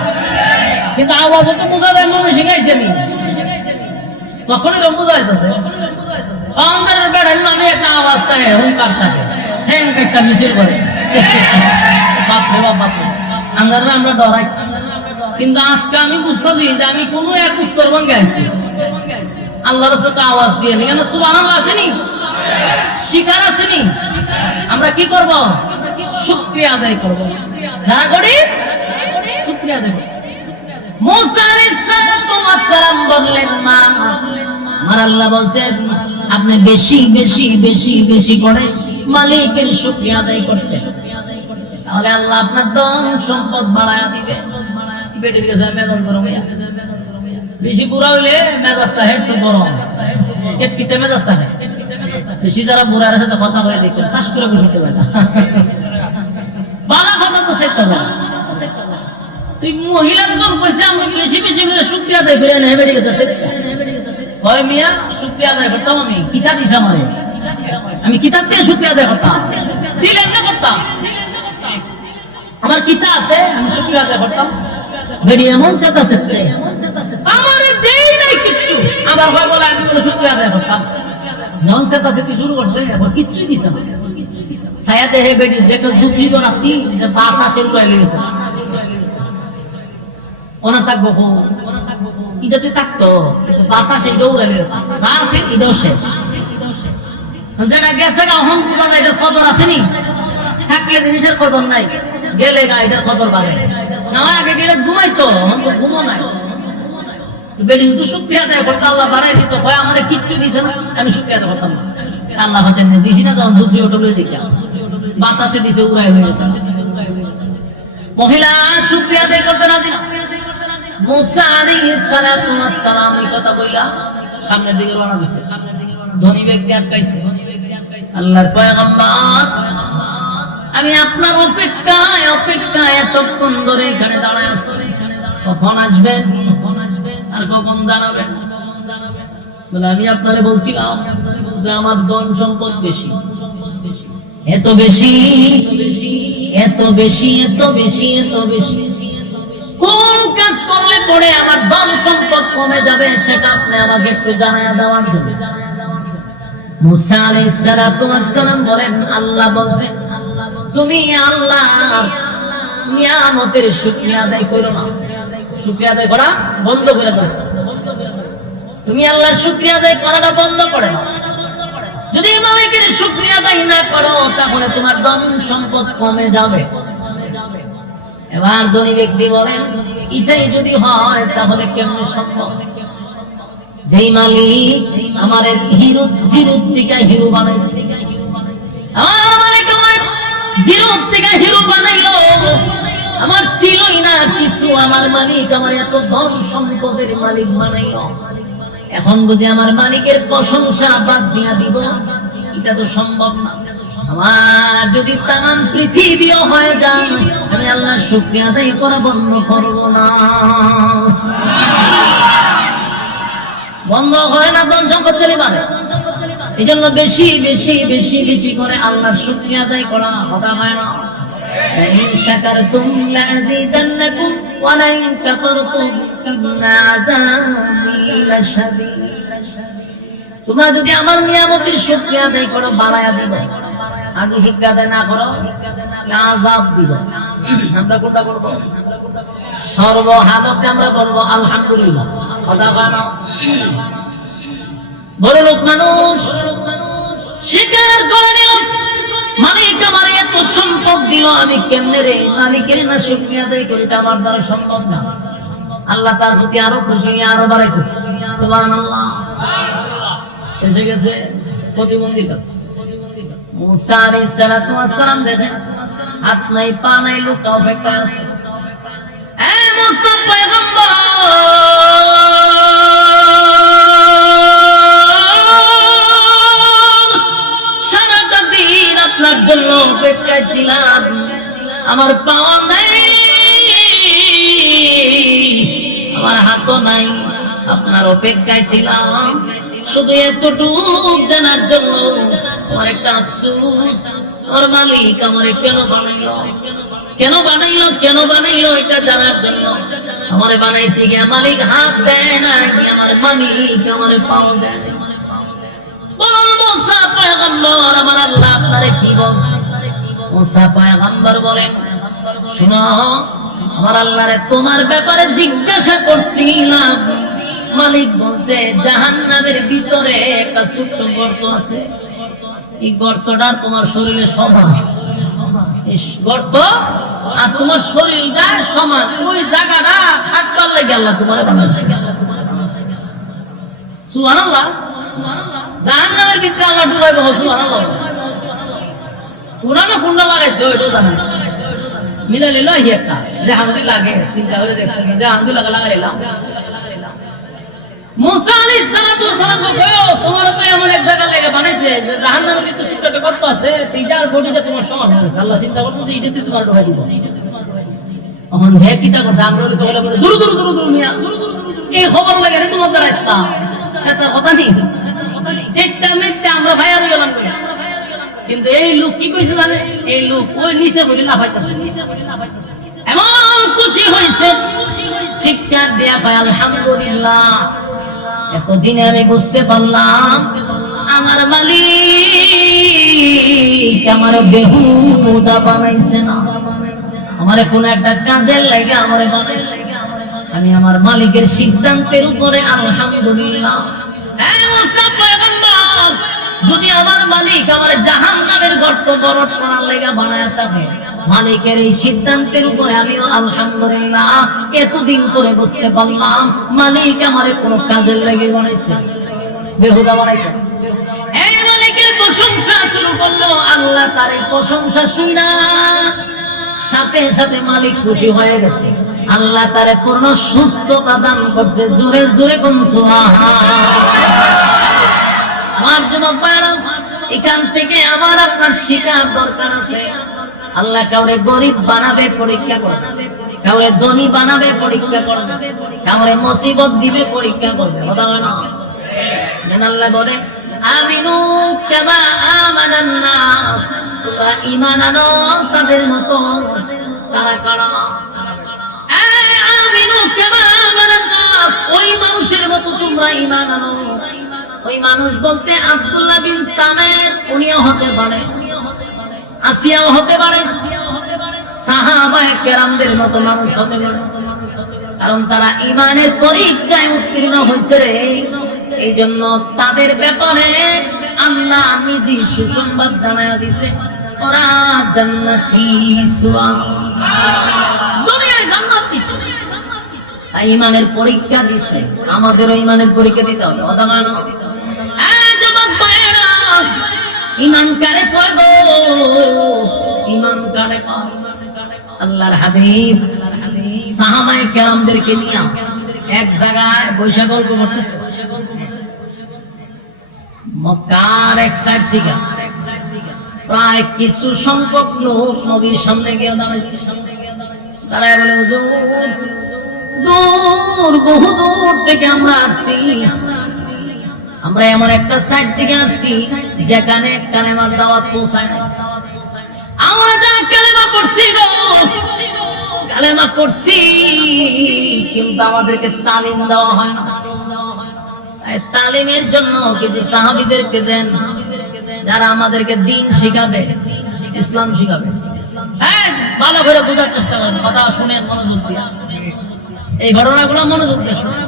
কিন্তু আওয়াজ তো বোঝা যায় মনে শিখাইছে আমি তখনই রম বোঝা যাইতেছে বামনবাড়ির বেড়াই মানে একটা আওয়াজ থাকে হুঙ্কার থাকে ট্যাঙ্ক একটা মিছিল করে বাপরে বাপরে আমরা ডরাই কিন্তু আজকে আমি বুঝতেছি যে আমি কোন এক উত্তরবঙ্গে আছি আল্লাহর সাথে আওয়াজ দিয়ে নি কেন সুবহানাল্লাহ আসেনি শিকার আসেনি আমরা কি করব শুকরিয়া আদায় করব যারা করি শুকরিয়া আদায় করব মুসা আলাইহিস সালাম বললেন মা আমার আল্লাহ বলছেন আপনি বেশি বেশি বেশি বেশি করে মালিকের শুকরিয়া আদায় করতে তাহলে আল্লাহ আপনার ধন সম্পদ বাড়ায়া দিবে বেটির কাছে মেজাজ গরম হইয়া বেশি বুড়া হইলে মেজাজটা একটু গরম কেটকিতে মেজাজ থাকে বেশি যারা বুড়ার সাথে কথা বলে দেখতে পাস করে বসতে পারে বালা কথা তো সেটা যায় তুই মহিলা তোর পয়সা আমি বেশি বেশি করে শুকরিয়া দেয় ফিরে নেই বেটি গেছে হয় মিয়া শুকরিয়া আদায় করতাম আমি কিতা দিছ আমারে আমি কিতাব দিয়ে শুকরিয়া আদায় করতাম দিলেন না করতাম আমার কিতা আছে আমি শুকরিয়া আদায় করতাম বেটি এমন সেটা সেচ্ছে আমারে দেই নাই কিচ্ছু আবার হয় বলে আমি কোনো শুকরিয়া আদায় করতাম যখন সেটা সেটি শুরু করছে কিচ্ছু দিছে না ছায়া দেহে বেটি যেটা জুফরি কর আসি যে বাতাসে উড়াই লেগেছে ওনার থাকবো ইটাতে থাকতো কিন্তু বাতাসে উড়াই লেগেছে যা আছে এটাও শেষ যেটা গেছে গা হন বোঝা যায় এটার কদর আসেনি থাকলে জিনিসের কদর নাই গেলে গা এটার কদর বাড়ে না আগে গেলে ঘুমাইতো হন তো ঘুমো নাই বেটি যদি শুকরিয়া আদায় করতে আল্লাহ বাড়াই দিত ভয় আমার কিচ্ছু দিছে না আমি শুকরিয়া আদায় করতাম না আল্লাহ হতেন দিছি না যখন দুধ ওটা লয়ে যাই বাতাসে দিছে উড়াই হয়েছে মহিলা শুকরিয়া আদায় করতে না দিল মুসা আলাইহিস সালাম এই কথা বললা সামনের দিকে রওনা দিছে ধনী ব্যক্তি আটকাইছে আল্লাহর পয়গম্বর আমি আপনার অপেক্ষায় অপেক্ষায় এতক্ষণ ধরে এখানে দাঁড়ায় আছি কখন আসবেন আর কখন জানাবেন বলে আমি আপনারে বলছিলাম যে আমার ধন সম্পদ বেশি এত বেশি এত বেশি এত বেশি এত বেশি কোন কাজ করলে পরে আমার ধন সম্পদ কমে যাবে সেটা আপনি আমাকে একটু জানায়া দেওয়ার জন্য মুসা আলাইহিস সালাম বলেন আল্লাহ বলছেন তুমি আল্লাহর নিয়ামতের শুকরিয়া আদায় করো না শুকরিয়া আদায় করা বন্ধ করে দাও তুমি আল্লাহর শুকরিয়া আদায় করাটা বন্ধ করে দাও যদি মালিকের শুকরিয়া আদায় না করো তাহলে তোমার ধন সম্পদ কমে যাবে এবার ধনী ব্যক্তি বলেন এটাই যদি হয় তাহলে কেমনে সম্ভব যেই মালিক আমার হিরো জিরো থেকে হিরো বানাইছে আমার মালিক আমার জিরো থেকে হিরো বানাইলো আমার ছিলই না কিছু আমার মালিক আমার এত ধন সম্পদের মালিক বানাইলো এখন বুঝি আমার মালিকের প্রশংসা বাদ দিয়া দিব এটা তো সম্ভব না আমার যদি তামাম পৃথিবীও হয়ে যায় আমি আল্লাহর শুকরিয়া আদায় করা বন্ধ করব না বন্ধ হয় না ধন সম্পদ গেলে বাড়ে এই জন্য বেশি বেশি বেশি বেশি করে আল্লাহর শুকরিয়া আদায় করা কথা হয় না لئن شكرتم لأزيدنكم ولئن كفرتم إن عذابي لشديد তোমরা যদি আমার নিয়ামতের শুকরিয়া আদায় করো বাড়ায়া দিব আর যদি শুকরিয়া আদায় না করো আযাব দিব আমরা কোনটা করব সর্ব হালতে আমরা বলবো আলহামদুলিল্লাহ কথা বলো বড় লোক মানুষ স্বীকার করে নিল মালিক আমার এত সম্পদ দিল আমি কেমনে রে মালিকের না শুকরিয়া আদায় করি এটা আমার দ্বারা সম্ভব না আল্লাহ তার প্রতি আরো খুশি আরো বাড়াইতেছে সুবহানাল্লাহ শেষে গেছে প্রতিবন্ধীর কাছে মুসা আলাইহিস সালাম দেখেন হাত নাই পা নাই লোকটা অপেক্ষা আছে এ মুসা পয়গম্বর সারাটা দিন আপনার জন্য অপেক্ষায় ছিলাম আমার পাওয়া নাই আমার হাতও নাই আপনার অপেক্ষায় ছিলাম শুধু এতটুকু জানার জন্য আমার একটা আফসোস, আমার মালিক আমারে কেন বানাইলো, কেন বানাইলো, কেন বানাইলো এটা জানার জন্য আমারে বানাইতে গিয়ে মালিক হাত দেয় না, আমার মালিক আমারে পাও দেয় না। বলুন মুসা পয়গম্বর, আমার আল্লাহ আপনারে কি বলছে? মুসা পয়গম্বর বলেন, শুনো, আমার আল্লাহরে তোমার ব্যাপারে জিজ্ঞাসা করছিলাম। মালিক বলছে জাহান্নামের ভিতরে একটা ছোট্ট গর্ত আছে, এই গর্তটা তোমার শরীরে সমান, গর্ত আর তোমার শরীরটা সমান, ওই জায়গাটা থাকবার লেগে আল্লাহ তোমার বানাইছে। সুবহানাল্লাহ। জাহান্নামের ভিতরে আল্লাহ ডুবাইব। সুবহানাল্লাহ। পুরানো কুন্ডা লাগাইতো এটাও জানেন, মিলে নিল একটা যে হামদি লাগে, চিন্তা করে দেখছেন যে হামদি লাগাইলাম। মুসা আলাইহিস সালাতু ওয়াস সালাম কইও তোমার তো এমন এক জায়গা লাগে বানাইছে যে জাহান্নামের ভিতরে ছোট্ট গর্ত আছে, এইটার বডিটা তোমার সমান হবে। আল্লাহ চিন্তা করতো যে এইটাতে তোমার ঢোকাই দিব। তখন হে কিতা করছে, আমরা তো বলে বলে দূর দূর দূর দূর মিয়া, এই খবর লাগে রে তোমার দ্বারা ইসলাম সেটার কথা নেই, সেটা মিথ্যা আমরা ভাইয়ার গেলাম কই। কিন্তু এই লোক কি কইছে জানে, এই লোক ওই নিচে বলি না পাইতাছে, এমন খুশি হইছে চিৎকার দিয়া কয় আলহামদুলিল্লাহ, এতদিনে আমি বুঝতে পারলাম আমার মালিক আমার বেহুদা বানাইছে না, আমারে কোন একটা কাজের লাগে আমারে বানাইছে। আমি আমার মালিকের সিদ্ধান্তের উপরে আলহামদুলিল্লাহ। মুসা পয়গম্বর, যদি আমার মালিক আমার জাহান্নামের গর্ত বরট করার লাগা বানায় থাকে, মালিকের এই সিদ্ধান্তের উপরে আমি আলহামদুলিল্লাহ এতদিন পরে বুঝতে পারলাম মালিক আমারে কোন কাজের লাগে বানাইছে, বেহুদা বানাইছে। এই মালিকের প্রশংসা শুরু করলো। আল্লাহ তার এই প্রশংসা শুনা সাথে সাথে মালিক খুশি হয়ে গেছে। আল্লাহ তারে পূর্ণ সুস্থতা দান করছে। জোরে জোরে কোন সুবহানাল্লাহ। আমার যুবক ভাইরা, এখান থেকে আমার আপনার শিকার দরকার আছে। আল্লাহ কাউরে গরিব বানাবে পরীক্ষা করবে, কাউরে ধনী বানাবে পরীক্ষা করবে, কাউরে মুসিবত দিবে পরীক্ষা করবে। কথা হয় না? যেন আল্লাহ বলে আমিনু কামা আমানান নাস, তোমরা ঈমান আনো তাদের মতো। কারা কারা? আমিনু কামা আমানান নাস, ওই মানুষের মতো তোমরা ঈমান আনো। ওই মানুষ বলতে আব্দুল্লাহ বিন তামের, উনিও হতে পারে, আসিয়াও হতে পারে, সাহাবায়ে কেরামদের মতো মানুষ হতে পারে, কারণ তারা ঈমানের পরীক্ষায় উত্তীর্ণ হয়েছে রে। এই জন্য তাদের ব্যাপারে আল্লাহ নিজে সুসংবাদ জানায়া দিছে, ওরা জান্নাতি। দুনিয়ায় জান্নাত দিছে, ঈমানের পরীক্ষা দিছে। আমাদেরও ঈমানের পরীক্ষা দিতে হবে। কথা মানে না? যুবক ভাইরা, ঈমান কারে কয় গো? ঈমান কারে কয়? আল্লাহর হাবিব সাহাবায়ে কেরামদেরকে নিয়ে এক জায়গায় বৈশা গল্প করতেছে। মক্কার এক সাইড থেকে প্রায় কিছু সংখ্যক লোক নবীর সামনে গিয়ে দাঁড়াইছে। দাঁড়ায় বলে, হুজুর, দূর বহু দূর থেকে আমরা আসছি, আমরা এমন একটা সাইড থেকে আসছি যেখানে কালেমার দাওয়াত পৌঁছায় না। আমরা যা কালেমা পড়ছি গো, কালেমা পড়ছি, কিন্তু আমাদেরকে তালিম দেওয়া হয় না। তালিমের জন্য কিছু সাহাবীদেরকে দেন, যারা আমাদেরকে দ্বীন শিখাবে, ইসলাম শিখাবে। হ্যাঁ, ভালো করে বোঝার চেষ্টা করেন, কথা শুনেন মনোযোগ দিয়ে। এই ঘটনাগুলো মনোযোগ দিয়ে শুনেন।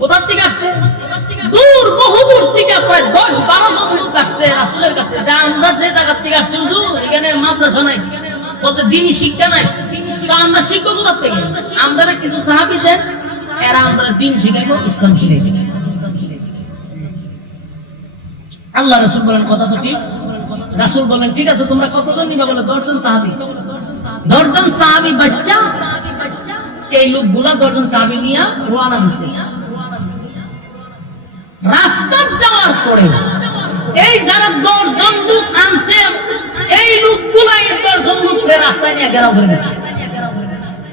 কোথা থেকে আসছে? দূর, বহু দূর থেকে, প্রায় 10-12 জন লোক আসছে রাসূলের কাছে, যে আমরা যে জায়গা থেকে আসছি হুজুর, এখানে মাদ্রাসা নাই, বলতে দ্বীনি শিক্ষা নাই, তো আমরা শিখবো কোথা থেকে? আমরা কিছু সাহাবী দেন, এরা আমরা দ্বীন শিখাইবো, ইসলাম শিখাইবো। আল্লাহ রাসূল বলেন কথা তো ঠিক। রাসূল বলেন ঠিক আছে, তোমরা কতজন নিবা? বলে 10 জন সাহাবী। 10 জন সাহাবী বাচ্চা, এই লোকগুলা 10 জন সাহাবী নিয়ে রওনা দিছে। রাস্তা যাওয়ার পরে এই যারা 10 জন লোক আনছে, এই লোকগুলা এই 10 জন লোককে রাস্তায় নিয়ে ঘেরাও করে দিছে।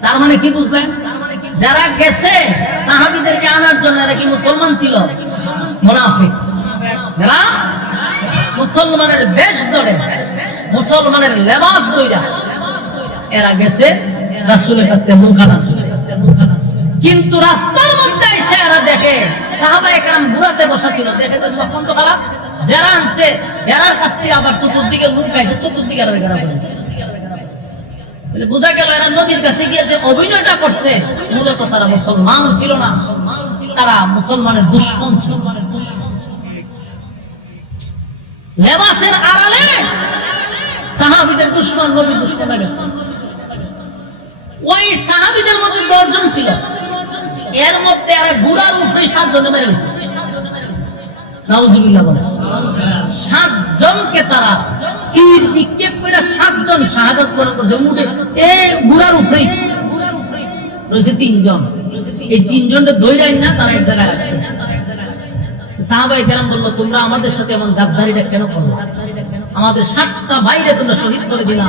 তার মানে কি বুঝলেন? যারা গেছে সাহাবীদেরকে আনার জন্য, এরা কি মুসলমান ছিল? মুনাফিক। এরা মুসলমানের বেশ ধরে, মুসলমানের লেবাস কইরা এরা গেছে রাসূলের কাছে মুখানা। কিন্তু রাস্তার মধ্যে এসে এরা দেখে সাহাবায়ে কেরাম ঘোরাতে বসা ছিল, দেখে তো কত খারাপ, যারা আনছে এরার কাছ থেকে আবার চতুর্দিকে লোক এসে চতুর্দিকে এরা ঘেরা বসেছে। বোঝা গেল এরা নবীর কাছে গিয়ে যে অভিনয়টা করছে, মূলত তারা মুসলমান ছিল না, তারা মুসলমানের দুশমন ছিল। লেবাসের আড়ালে সাহাবীদের দুশমন নবীর দুশমন হয়ে গেছে। ওই সাহাবীদের মধ্যে 10 জন ছিল, এর মধ্যে এরা গুড়ার উপরে 7 জন মেরে গেছে। নাউজুবিল্লাহ বলে 7 জনকে তারা তীর নিক্ষেপ করে 7 জন শাহাদাত বরণ করেছে। উঠে এই গুড়ার উপরে রয়েছে 3 জন, এই 3 জনকে ধইরাই না তারা এক জায়গায় আছে। সাহাবায়ে কেরাম বলল, তোমরা আমাদের সাথে এমন গাদ্দারিটা কেন করলে? আমাদের 7টা ভাইরে তোমরা শহীদ করে দিলা,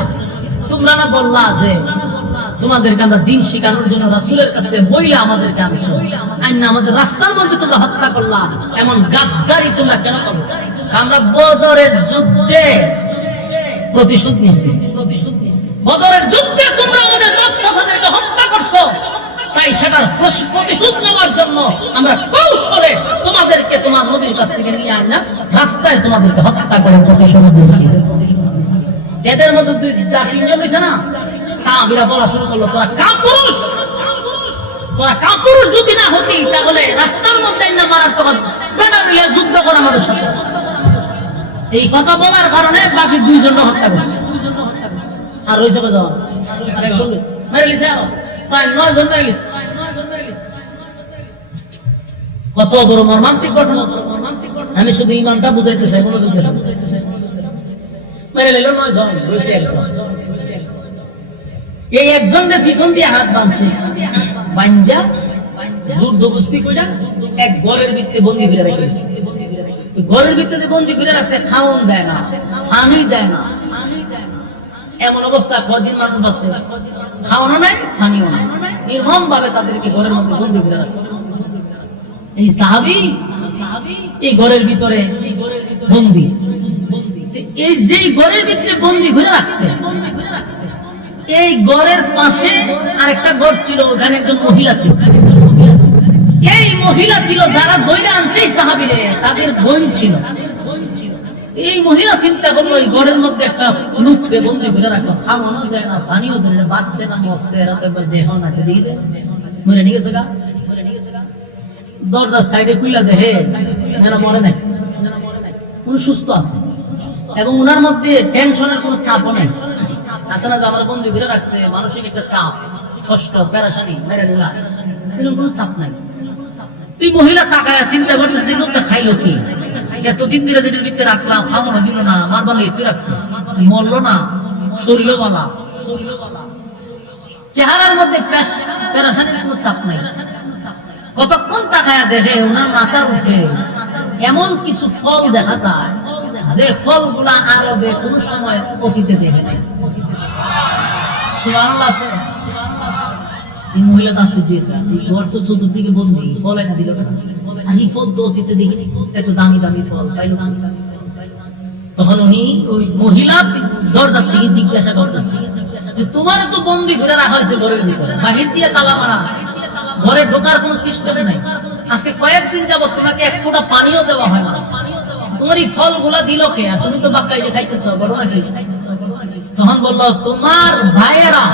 তোমরা না বললা যে তোমাদেরকে আমরা দিন শিখানোর জন্য রাসূলের কাছে বইলা আমাদেরকে আনছো, আইনা আমাদের রাস্তার মধ্যে তোমরা হত্যা করলা, এমন গাদ্দারি তোমরা কেন করলে? আমরা বদরের যুদ্ধে প্রতিশোধ নিয়েছি, বদরের যুদ্ধে তোমরা আমাদের রাক্ষসদেরকে হত্যা করছো, তাই সেটার প্রতিশোধ নেওয়ার জন্য আমরা কৌশলে তোমাদেরকে তোমার নবীর কাছ থেকে নিয়ে আইনা রাস্তায় তোমাদেরকে হত্যা করে প্রতিশোধ দিয়েছি। এদের মধ্যে 2-3 জন হয়েছে না, সাহাবীরা বলা শুরু করলো, তোরা কাপুরুষ, তোরা কাপুরুষ যদি না হতি তাহলে রাস্তার মধ্যে না মারার তখন ব্যানার নিয়ে যুদ্ধ কর আমাদের সাথে। এই কথা বলার কারণে বাকি 2 জন হত্যা করছে। আর রয়েছে কজন? আর একজন মেরে লিছে, আরো প্রায় 9 জন মেরে লিছে। কত বড় মর্মান্তিক ঘটনা! আমি শুধু ইমানটা বুঝাইতে চাই, মনোযোগ দিয়ে মেরে নিল 9 জন, রয়েছে একজন। এই একজনের পিছন দিয়ে হাত বাঁধছে, বান্ধা জোর জবরদস্তি কইরা এক ঘরের ভিতরে বন্দী করে রেখেছে। ঘরের ভিতরে বন্দী করে রাখছে, খাওন দেয় না, পানি দেয় না। এমন অবস্থা কদিন মাত্র বাসে, খাওয়ানো নাই, পানিও নাই, নির্মম ভাবে তাদেরকে ঘরের মধ্যে বন্দী করে রাখছে। এই সাহাবী এই ঘরের ভিতরে বন্দী, এই যে ঘরের ভিতরে বন্দী করে রাখছে, এই ঘরের পাশে আরেকটা ঘর ছিল, ওখানে একজন মহিলা ছিল। এই মহিলা ছিল যারা দইরা আনছে সাহাবীরে, তাদের বোন ছিল। এই মহিলা চিন্তা করলো, এই ঘরের মধ্যে একটা লোককে বন্দী করে রাখলো, খাওয়ানো যায় না, পানিও দেয় না, বাচ্চা না মরছে, এরা তো একবার দেখাও না, দিয়েছে মরে নিয়ে গেছে গা। দরজার সাইডে কুইলা দেখে এরা মরে নাই, উনি সুস্থ আছে এবং উনার মধ্যে টেনশনের কোনো চাপও নেই। আছে না যে আমার বন্দী করে রাখছে, মানসিক একটা চাপ, কষ্ট, পেরেশানি, মেরে নিলা, এরকম কোনো চাপ নাই। তুই মহিলা তাকায় চিন্তা করতেছিস, এই লোকটা খাইলো কি? এতদিন ধরে যেটার ভিতরে রাখলাম, খাওয়ানো দিল না, মারবার লিখতে রাখছে, মরলো না, শরীরও বালা, চেহারার মধ্যে পেরেশানির কোনো চাপ নাই। কতক্ষণ তাকায় দেখে ওনার মাথার উপরে এমন কিছু ফল দেখা যায় যে ফলগুলা আরবে কোন সময় অতীতে দেখে নাই। সুবহানাল্লাহ আছে। এই মহিলা তা সুজিয়েছে, ঘর তো চতুর্দিকে বন্দী, ফল এনে দিল কেন? আর এই ফল তো অতীতে দেখিনি, এত দামি দামি ফল পাইলো। তখন উনি ওই মহিলা দরজার থেকে জিজ্ঞাসা করতেছে যে তোমার তো বন্দী করে রাখা হয়েছে ঘরের ভিতরে, বাহির দিয়ে তালা মারা, ঘরে ঢোকার কোন সিস্টেম নাই, আজকে কয়েকদিন যাবত তোমাকে এক ফোঁটা পানিও দেওয়া হয় না, তোমার এই ফলগুলা দিল কে? আর তুমি তো বাক্কাইলে খাইতেছ, বলো নাকি? তখন বললো, তোমার ভাইয়েরা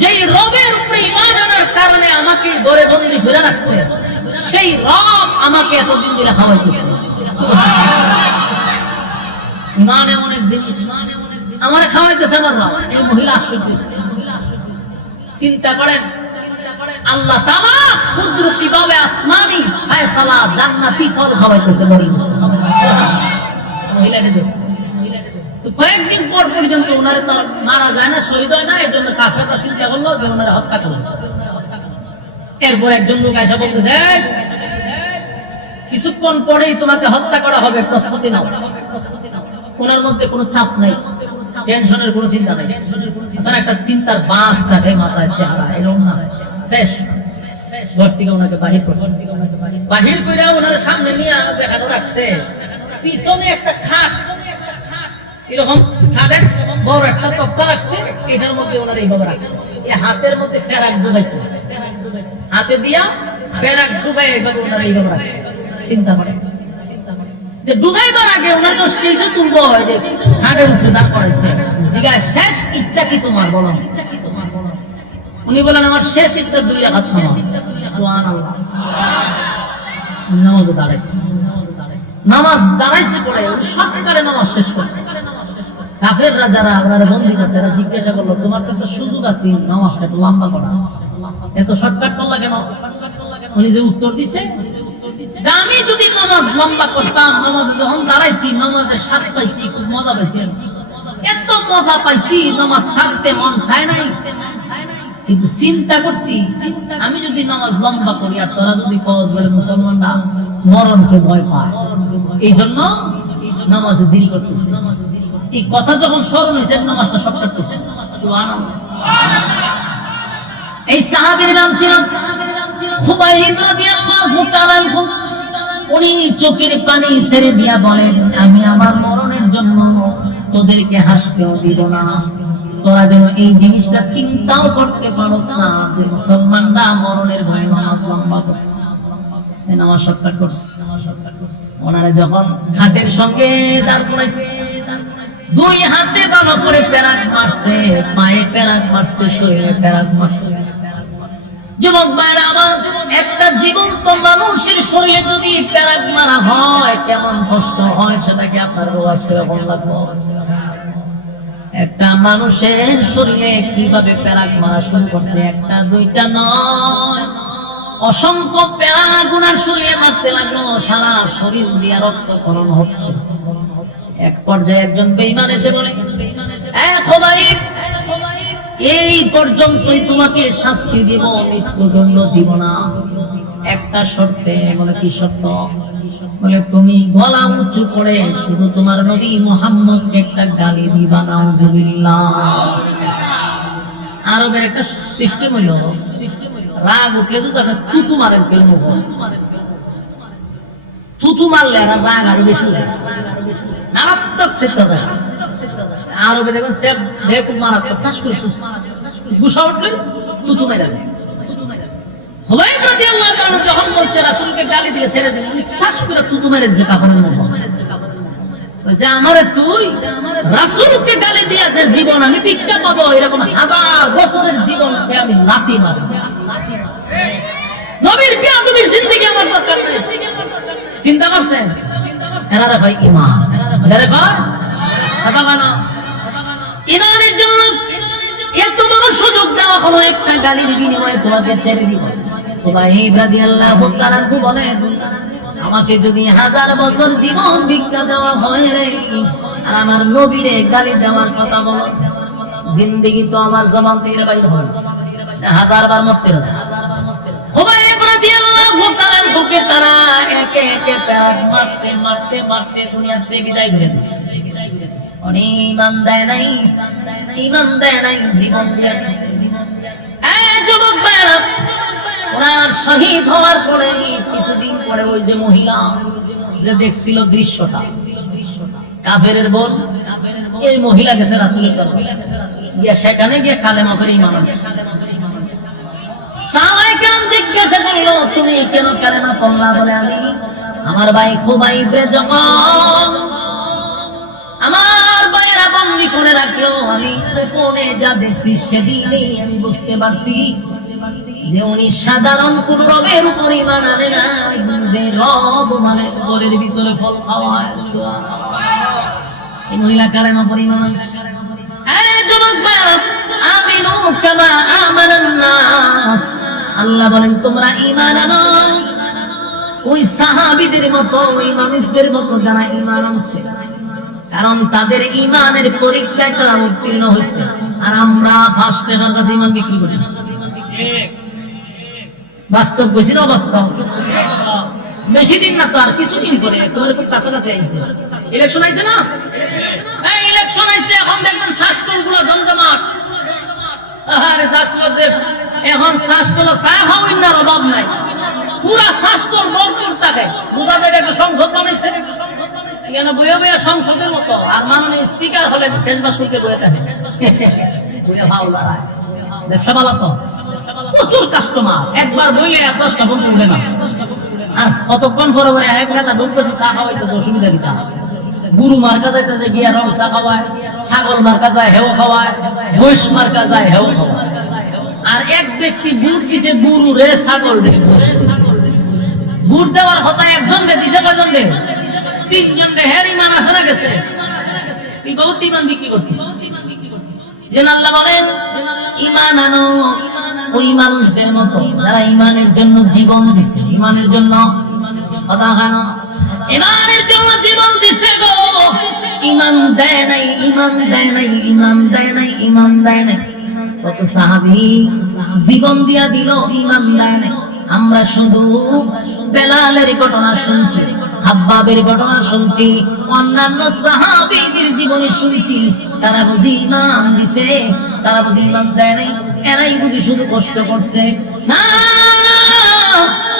যেই রবের উপরে ঈমান আনার কারণে আমাকে ঘরে বন্দী করে রাখছে, সেই রব আমাকে এতদিন দিলে খাওয়াইতেছে। ঈমান এমন এক জিনিস, আমার খাওয়াইতেছে আমার রব। এই মহিলা আশ্চর্য হচ্ছে। চিন্তা করেন, আল্লাহ তাআলা কুদরতি ভাবে আসমানি ফয়সালা জান্নাতি ফল খাওয়াইতেছে মহিলাকে দেখছে। তো কয়েকদিন পর পর্যন্ত ওনারে তো মারা যায় না, শহীদ হয় না, এজন্য কাফেররা চিন্তা করলো যে ওনারে হত্যা করবে। এরপর একজন লোক এসে বলতেছে, কিছুক্ষণ পরেই তোমাকে হত্যা করা হবে, প্রস্তুতি নাও। ওনার মধ্যে কোনো চাপ নাই, টেনশনের কোনো চিন্তা নাই, আসলে একটা চিন্তার বাস থাকে মাথায়, চেহারা এরকম না, ফ্রেশ। ঘর থেকে ওনাকে বাহির করছে, বাহির করে ওনার সামনে নিয়ে দেখানো রাখছে, পিছনে একটা খাট, এরকম খাটের বড় একটা তক্তা রাখছে, এটার মধ্যে ওনার এইভাবে রাখছে, এই হাতের মধ্যে ফেরাক ঢুকাইছে, হাতে দিয়া ফেরাক ঢুকাই এইভাবে ওনার এইভাবে রাখছে। চিন্তা করে যে ঢুকাইবার আগে ওনার স্টেজে তুলবো হয় যে খাটের উপরে দাঁড় করাইছে, জিগা শেষ ইচ্ছা কি তোমার বলো? উনি বলেন আমার শেষ ইচ্ছা 2 রাকাত নামাজ। সুবহানাল্লাহ। নামাজে দাঁড়াইছে, নামাজ দাঁড়াইছে পড়ে সরকারে নামাজ শেষ করছে। কাফেররা যারা আপনারা বন্দী করছে এরা জিজ্ঞাসা করলো তোমার তো একটা সুযোগ আছে নামাজটা একটু লম্বা করা, এত শর্টকাট করলা কেন? উনি যে উত্তর দিছে যে আমি যদি নামাজ লম্বা করতাম, নামাজে যখন দাঁড়াইছি নামাজে স্বাদ পাইছি, খুব মজা পাইছি, এত মজা পাইছি নামাজ ছাড়তে মন চায় নাই, কিন্তু চিন্তা করছি আমি যদি নামাজ লম্বা করি আর তোরা যদি কওয়াজ বলে মুসলমানরা মরণকে ভয় পায়, এই জন্য নামাজে দেরি করতেছে। এই কথা যখন স্মরণ হয়েছে নামাজটা শর্টকাট করছে। সুবহানাল্লাহ। এই সাহাবীর নাম ছিল খুবাইব রাদিয়াল্লাহু তাআলা আনহু। উনি চোখের পানি ছেড়ে দিয়া বলেন আমি আমার মরণের জন্য তোদেরকে হাসতেও দিব না, তোরা যেন এই জিনিসটা চিন্তাও করতে পারোস না যে মুসলমানরা মরণের ভয়ে নামাজ লম্বা করছে, নামাজ শর্টকাট করছে। ওনারা যখন খাটের সঙ্গে দাঁড় করাইছে, 2 হাতে ভালো করে পেরাক মারছে, পায়ে পেরাক মারছে, শরীরে পেরাক মারছে। যুবক ভাইরা আমার, একটা জীবন্ত মানুষের শরীরে যদি পেরাক মারা হয় কেমন কষ্ট হয় সেটাকে আপনার রোয়াজ করে কোন লাগবে? একটা মানুষের শরীরে কিভাবে পেরাক মারা শুরু করছে, 1টা 2টা নয়, অসংখ্য পেরাক ওনার শরীরে মারতে লাগলো, সারা শরীর দিয়ে রক্তক্ষরণ হচ্ছে। এক পর্যায়ে একজন বেঈমান এসে বলে খুবাইব, এই পর্যন্তই তোমাকে শাস্তি দিব, মৃত্যুদণ্ড দিব না, একটা শর্তে। বলে কি শর্ত? বলে তুমি গলা উঁচু করে শুধু তোমার নবী মুহাম্মদকে একটা গালি দিবা, নাউযুবিল্লাহ। আরবের একটা সিস্টেম হইল, রাগ উঠলে যদি একটা তুতু মারেন, কেউ তুতু মারলে আর রাগ আরো বেশি উঠে, মারাত্মক সেটা দেয়। আরবে দেখবেন সে খুব মারাত্মক, ঠাস করে গুসা উঠলে তুতু মেরে দেয়। খুবাইব রাদিয়াল্লাহু তাআলা যখন বলছে রাসূলকে গালি দিয়ে ছেড়ে দিলেন, উনি ঠাস করে তুতু মেরে দিয়েছে কাপড়ের মধ্যে। বলছে আমারে তুই রাসূলকে গালি দিয়েছে, জীবন আমি ভিক্ষা পাবো, এরকম 1000 বছরের জীবনকে আমি লাথি মারব। নবীর বেয়াদবির জিন্দেগি আমার দরকার নেই। চিন্তা করছেন এনারা ভাই ইমান, এনারা কয় বাবা না, ইমানের জন্য এত বড় সুযোগ দেওয়া হলো, একটা গালির বিনিময়ে তোমাকে ছেড়ে দিব। খুবাইব রাদিয়াল্লাহু তাআলা বলেন আমাকে যদি 1000 বছর জীবন ভিক্ষা দেওয়া হয় আর আমার নবীরে গালি দেওয়ার কথা বলো, জিন্দেগি তো আমার জবান থেকে বাইর হবে, 1000 বার মরতে আছে। খুবাইব রাদিয়াল্লাহু তাআলা বুকে তারা একে একে পেরাক মারতে মারতে মারতে দুনিয়া থেকে বিদায় করে দিয়েছে। অনেক ঈমান দেয় নাই, ঈমান দেয় নাই, জীবন দিয়ে দিয়েছে। যুবক ভাইরা, ওনার শহীদ হওয়ার পরে কিছুদিন পরে ওই যে মহিলা যে দেখছিল দৃশ্যটা, কাফেরের বোন, এই মহিলা গেছে রাসূলের দরবারে, গিয়ে সেখানে গিয়ে কালেমা পড়ে ঈমান আনছে। সাহাবায়ে কেরাম জিজ্ঞাসা করলো তুমি কেন কালেমা পড়লা? বলে আমি আমার ভাই খুবাইব যখন আমার ভাইরা বন্দী করে রাখলো, আমি গোপনে যা দেখছি সেদিনই আমি বুঝতে পারছি যে উনি সাধারণ কোন রবের উপর ঈমান আনে না, যে রব মানে ঘরের ভিতরে ফল খাওয়ায়। এই মহিলা কালেমা পড়ে ঈমান আনছে। যুবক ভাইরা, আমিনু কামা আমানান নাস, আল্লাহ বলেন তোমরা ঈমান আনো ওই সাহাবীদের মতো, ওই মানুষদের মতো যারা ঈমান আনছে, কারণ তাদের ঈমানের পরীক্ষায় তারা উত্তীর্ণ হয়েছে। আর আমরা ফার্স্ট টাকার কাছে ঈমান বিক্রি করি। বাস্তব বলছি না, বাস্তব। বেশি দিন না তো, আর কিছুদিন করে তোমার খুব কাছাকাছি আইছে, ইলেকশন আইছে না, এই ইলেকশন আইছে, এখন দেখবেন শাস্ত্রগুলো জমজমাট। আরে শাস্ত্র যে এখন শাস্ত্র ছায়া হওয়ার না অভাব নাই, পুরা শাস্ত্র ভরপুর থাকে। বোঝা যায় একটা সংসদ বানাইছে, এখানে বইয়া বইয়া সংসদের মতো, আর মাননীয় স্পিকার হলেন দেশবাস শুনতে বইয়ে থাকে বইয়া ভাও দাঁড়ায়। ব্যবসা ভালো তো, প্রচুর কাস্টমার, একবার বইলে 10টা বন্ধু উঠে না। আর কতক্ষণ পরে পরে এক নেতা ঢুকতেছে, চা খাওয়াইতেছে, অসুবিধা কি? গুরু মার্কা যাইতেছে গিয়া রং চা খাওয়ায়, ছাগল মার্কা যায় হেও খাওয়ায়, মহিষ মার্কা যায় হেও খাওয়ায়। আর এক ব্যক্তি গুড় দিছে গুরু রে, ছাগল রে, গুড় দেওয়ার কথা একজন রে দিছে, কয়জন রে? 3 জন রে। হের ইমান আছে না গেছে? তুই বাবু ইমান বিক্রি করতিস। যেন আল্লাহ বলেন ইমান আনো ওই মানুষদের মতো যারা ইমানের জন্য জীবন দিছে, ইমানের জন্য কথা খানো, ইমানের জন্য জীবন দিছে গো। ইমান দেয় নাই, ইমান দেয় নাই, ইমান দেয় নাই, ইমান দেয় নাই। কত সাহাবী জীবন দিয়া দিল, ইমান দেয় নাই। আমরা শুধু বেলালের ঘটনা শুনছি, হাব্বাবের ঘটনা শুনছি, অন্যান্য সাহাবীদের জীবনী শুনছি। তারা বুঝি ইমান দিছে, তারা বুঝি ইমান দেয় নাই। এরাই বুঝি শুধু কষ্ট করছে না,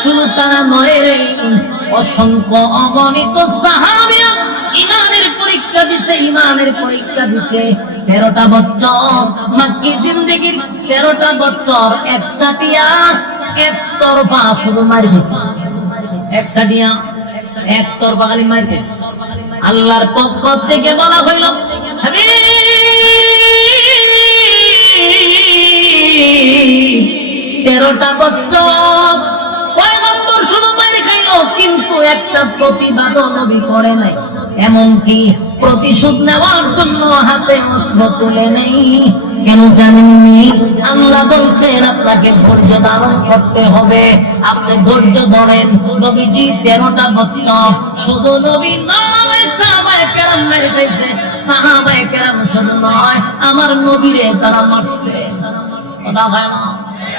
শুধু তারা নয় রে, অসংখ্য অগণিত সাহাবী ইমানের পরীক্ষা দিছে, ইমানের পরীক্ষা দিছে। 13টা বছর মাক্কি জিন্দেগির 13টা বছর একসাটিয়া একতরফা শুধু মার দিছে, একসাটিয়া একতরফা খালি মার দিছে। আল্লাহর পক্ষ থেকে বলা হইল, হাবিব 13টা বছর পয়গম্বর শুধু মার খাইলো, কিন্তু একটা প্রতিবাদ নবী করে নাই। এমনকি প্রতিশোধ নেওয়ার জন্য হাতে অস্ত্র তুলে নেই। কেন জানেননি? আল্লাহ বলছেন আপনাকে ধৈর্য ধারণ করতে হবে। আপনি ধৈর্য ধরেন। নবীজি 13টা বছর শুধু নবী নয়, সাহাবায়ে কেরাম মেরে দিয়েছে। সাহাবায়ে কেরাম শুধু নয়, আমার নবীরে তারা মারছে। কথা হয় না?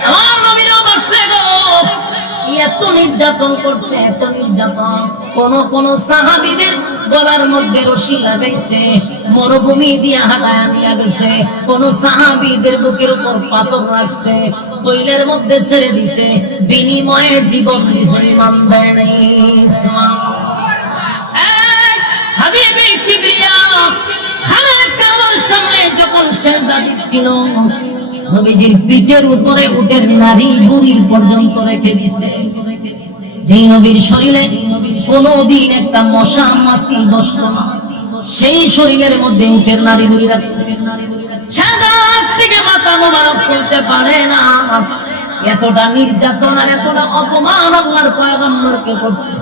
আমার নবীরেও মারছে গো। এত নির্যাতন করছে, এত নির্যাতন। কোন সাহাবীদের গলার মধ্যে রশি লাগাইছে, মরুভূমি দিয়া হাঁটায় নিয়ে গেছে। কোন সাহাবীদের বুকের উপর পাথর রাখছে, তৈলের মধ্যে ছেড়ে দিছে, বিনিময়ে জীবন দিছে। ইমান দেয় নাই। হাবিবে কিবরিয়া খানায় কাবার সামনে যখন সেজদা দিচ্ছিল, নবীজির পিঠের উপরে উটের নারী বুড়ি পর্যন্ত রেখে দিছে। যেই নবীর শরীরে কোনদিন একটা মশা মাছি বসতো না, সেই শরীরের মধ্যে উটের নারী বুড়ি রাখছে। সাদা থেকে মাথা মোবারক করতে পারে না। এতটা নির্যাতন আর এতটা অপমান আল্লাহর পয়গম্বরকে করছে।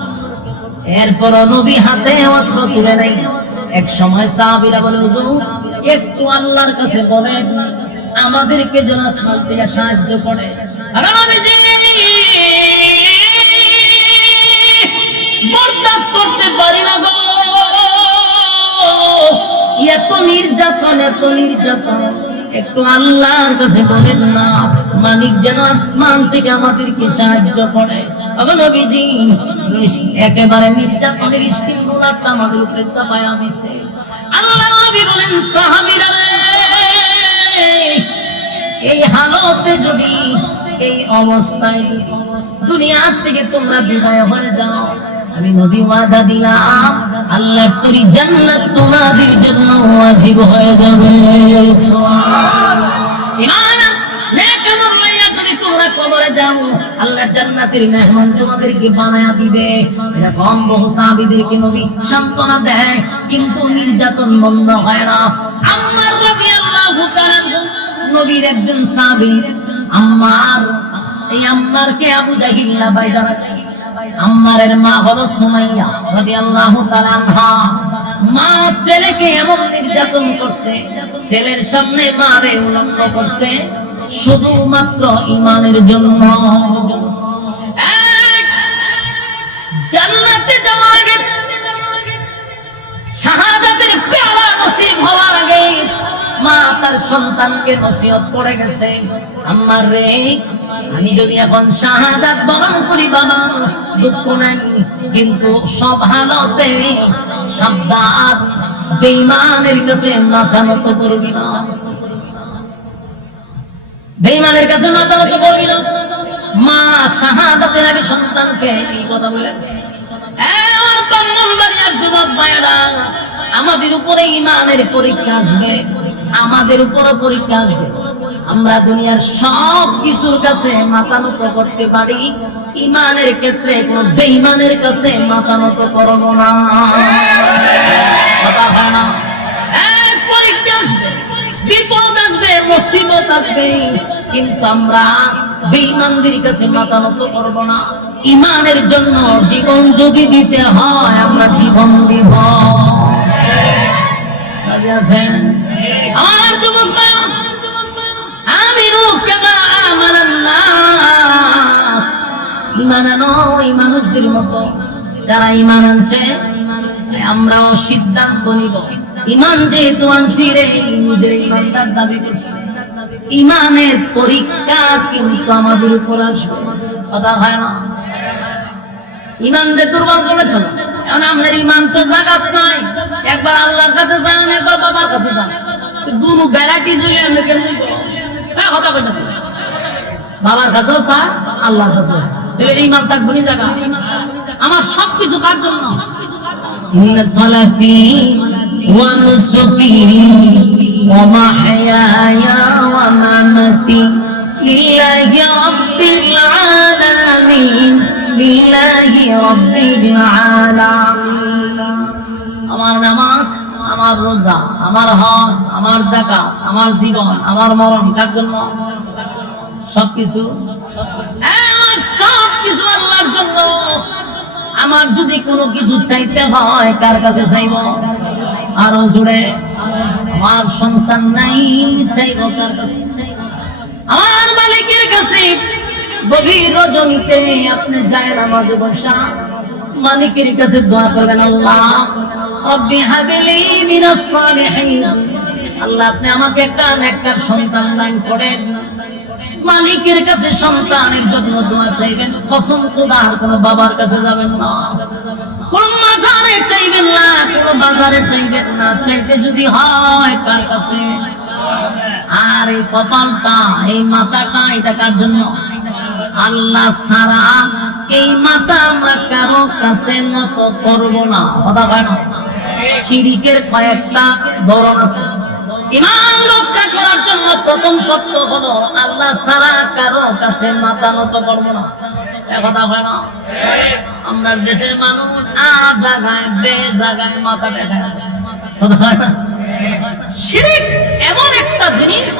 এরপর নবী হাতে অস্ত্র তুলে নেই। এক সময় সাহাবীরা বলে, হুজুর একটু আল্লাহর কাছে বলেন আমাদেরকে যেন আসমান থেকে সাহায্য করে। বরদাস্ত করতে পারি না গো, এত নির্যাতন, এত নির্যাতন। একটু আল্লাহর কাছে বলেন না মালিক যেন আসমান থেকে আমাদেরকে সাহায্য করে। নবীজি একেবারে নির্যাতনের স্টিমুলারটা আমাদের উপরে চাপায়া দিছে। আল্লাহর নবী বলেন, সাহাবীরা এই হালতে যদি, এই অবস্থায় দুনিয়া থেকে তোমরা বিদায় হয়ে যাও, আমি নবী ওয়াদা দিলাম আল্লাহর তৈরি জান্নাত তোমাদের জন্য ওয়াজিব হয়ে যাবে। কবরে যাও, আল্লাহ জান্নাতের মেহমান তোমাদেরকে বানায়া দিবে। এরকম বহু সাহাবীদেরকে নবী সান্ত্বনা দেয়, কিন্তু নির্যাতন বন্ধ হয় না। আম্মার রাদিয়াল্লাহু তাআলা নবীর একজন সাহাবী আম্মার, এই আম্মারকে আবু জাহিল বাইদা রাখছে। আম্মারের মা হলো সুমাইয়া রাদিয়াল্লাহু তাআলা আনহা। মা ছেলেকে এমন নির্যাতন করছে, ছেলের সামনে মারে উলঙ্গ করছে, শুধুমাত্র ইমানের জন্য। জান্নাতে যাওয়ার আগে, শাহাদাতের পেয়ালা নসিব হওয়ার আগে মা তার সন্তানকে নসিহত করে গেছে, আম্মার রে আমি যদি এখন শাহাদাত বরণ করি বাবা দুঃখ নাই, কিন্তু সব হালতে সাবধান, বেঈমানের কাছে মাথা নত করবি না, বেঈমানের কাছে মাথা নত করবি না। মা শাহাদাতের আগে সন্তানকে এই কথা বলেছে। আমার ব্রাহ্মণবাড়িয়ার যুবক ভাইয়েরা, আমাদের উপরে ঈমানের পরীক্ষা আসবে, আমাদের উপরে পরীক্ষা আসবে। আমরা দুনিয়ার সব কিছুর কাছে মাথা নত করতে পারি, ঈমানের ক্ষেত্রে কোন বেঈমানের কাছে মাথা নত করব না। কথা হয় না? পরীক্ষা আসবে, বিপদ আসবে, মুসিবত আসবে, কিন্তু আমরা বেঈমানদের কাছে মাথা নত করব না। ঈমানের জন্য জীবন যদি দিতে হয় আমরা জীবন দিব। আমার যুবক ভাইরা, আমিনু কামা আমানান নাস, ঈমান আনো ওই মানুষদের মতো যারা ঈমান আনছে। আমরাও সিদ্ধান্ত নিব, ঈমান যেহেতু আনছি রে, নিজের ঈমানদার দাবি করছি, ঈমানের পরীক্ষা কিন্তু আমাদের উপর আসবে। কথা হয় না? ঈমানকে দুর্বল করেছ, এখন আপনার ঈমান তো জাগাত নাই। একবার আল্লাহর কাছে যান, একবার বাবার কাছে যান, দুটো ভ্যারাইটি জুড়ে আমরা কেন কথা বলতে, বাবার কাছেও স্যার, আল্লাহর কাছেও স্যার, ঈমান থাকবে না জায়গা। আমার সবকিছু কার জন্য? ইন্না সালাতি ওয়া নুসুকি ওয়া মাহইয়ায়া ওয়া মামাতি লিল্লাহি রাব্বিল আলামিন, লিল্লাহি রাব্বিল আলামিন। আমার নামাজ, আমার রোজা, আমার হজ, আমার যাকাত, আমার জীবন, আমার মরণ কার জন্য? সবকিছু আমার সবকিছু আল্লাহর জন্য। আমার যদি কোনো কিছু চাইতে হয় কার কাছে চাইব? আরো জুড়ে, আমার সন্তান নাই, চাইব কার কাছে? আমার মালিকের কাছে। গভীর রজনীতে আপনি যায় নামাজে বসা মালিকের কাছে দোয়া করবেন, আল্লাহ রব্বি হাবলি মিনাস সালিহিন, আল্লাহ আপনি আমাকে একটা নেককার সন্তান দান করেন। মালিকের কাছে সন্তানের জন্য দোয়া চাইবেন। কসম খোদার, কোন বাবার কাছে যাবেন না, কোন মাজারে চাইবেন না, কোন বাজারে চাইবেন না। চাইতে যদি হয় কার কাছে? আর এই কপালটা, এই মাথাটা, এটা কার জন্য? আল্লাহ ছাড়া এই মাথা আমরা কারো কাছে নত করব না। কথা বলেন, শিরকের কয়েকটা ধরন আছে। ঈমান রক্ষা করার জন্য প্রথম শর্ত হলো আল্লাহ ছাড়া কারো কাছে মাথা নত করব না। কথা হয় না? আমরা দেশের মানুষ আর জায়গায় বে জায়গায় মাথা দেখায়। কথা হয় না? শিরক এমন একটা জিনিস,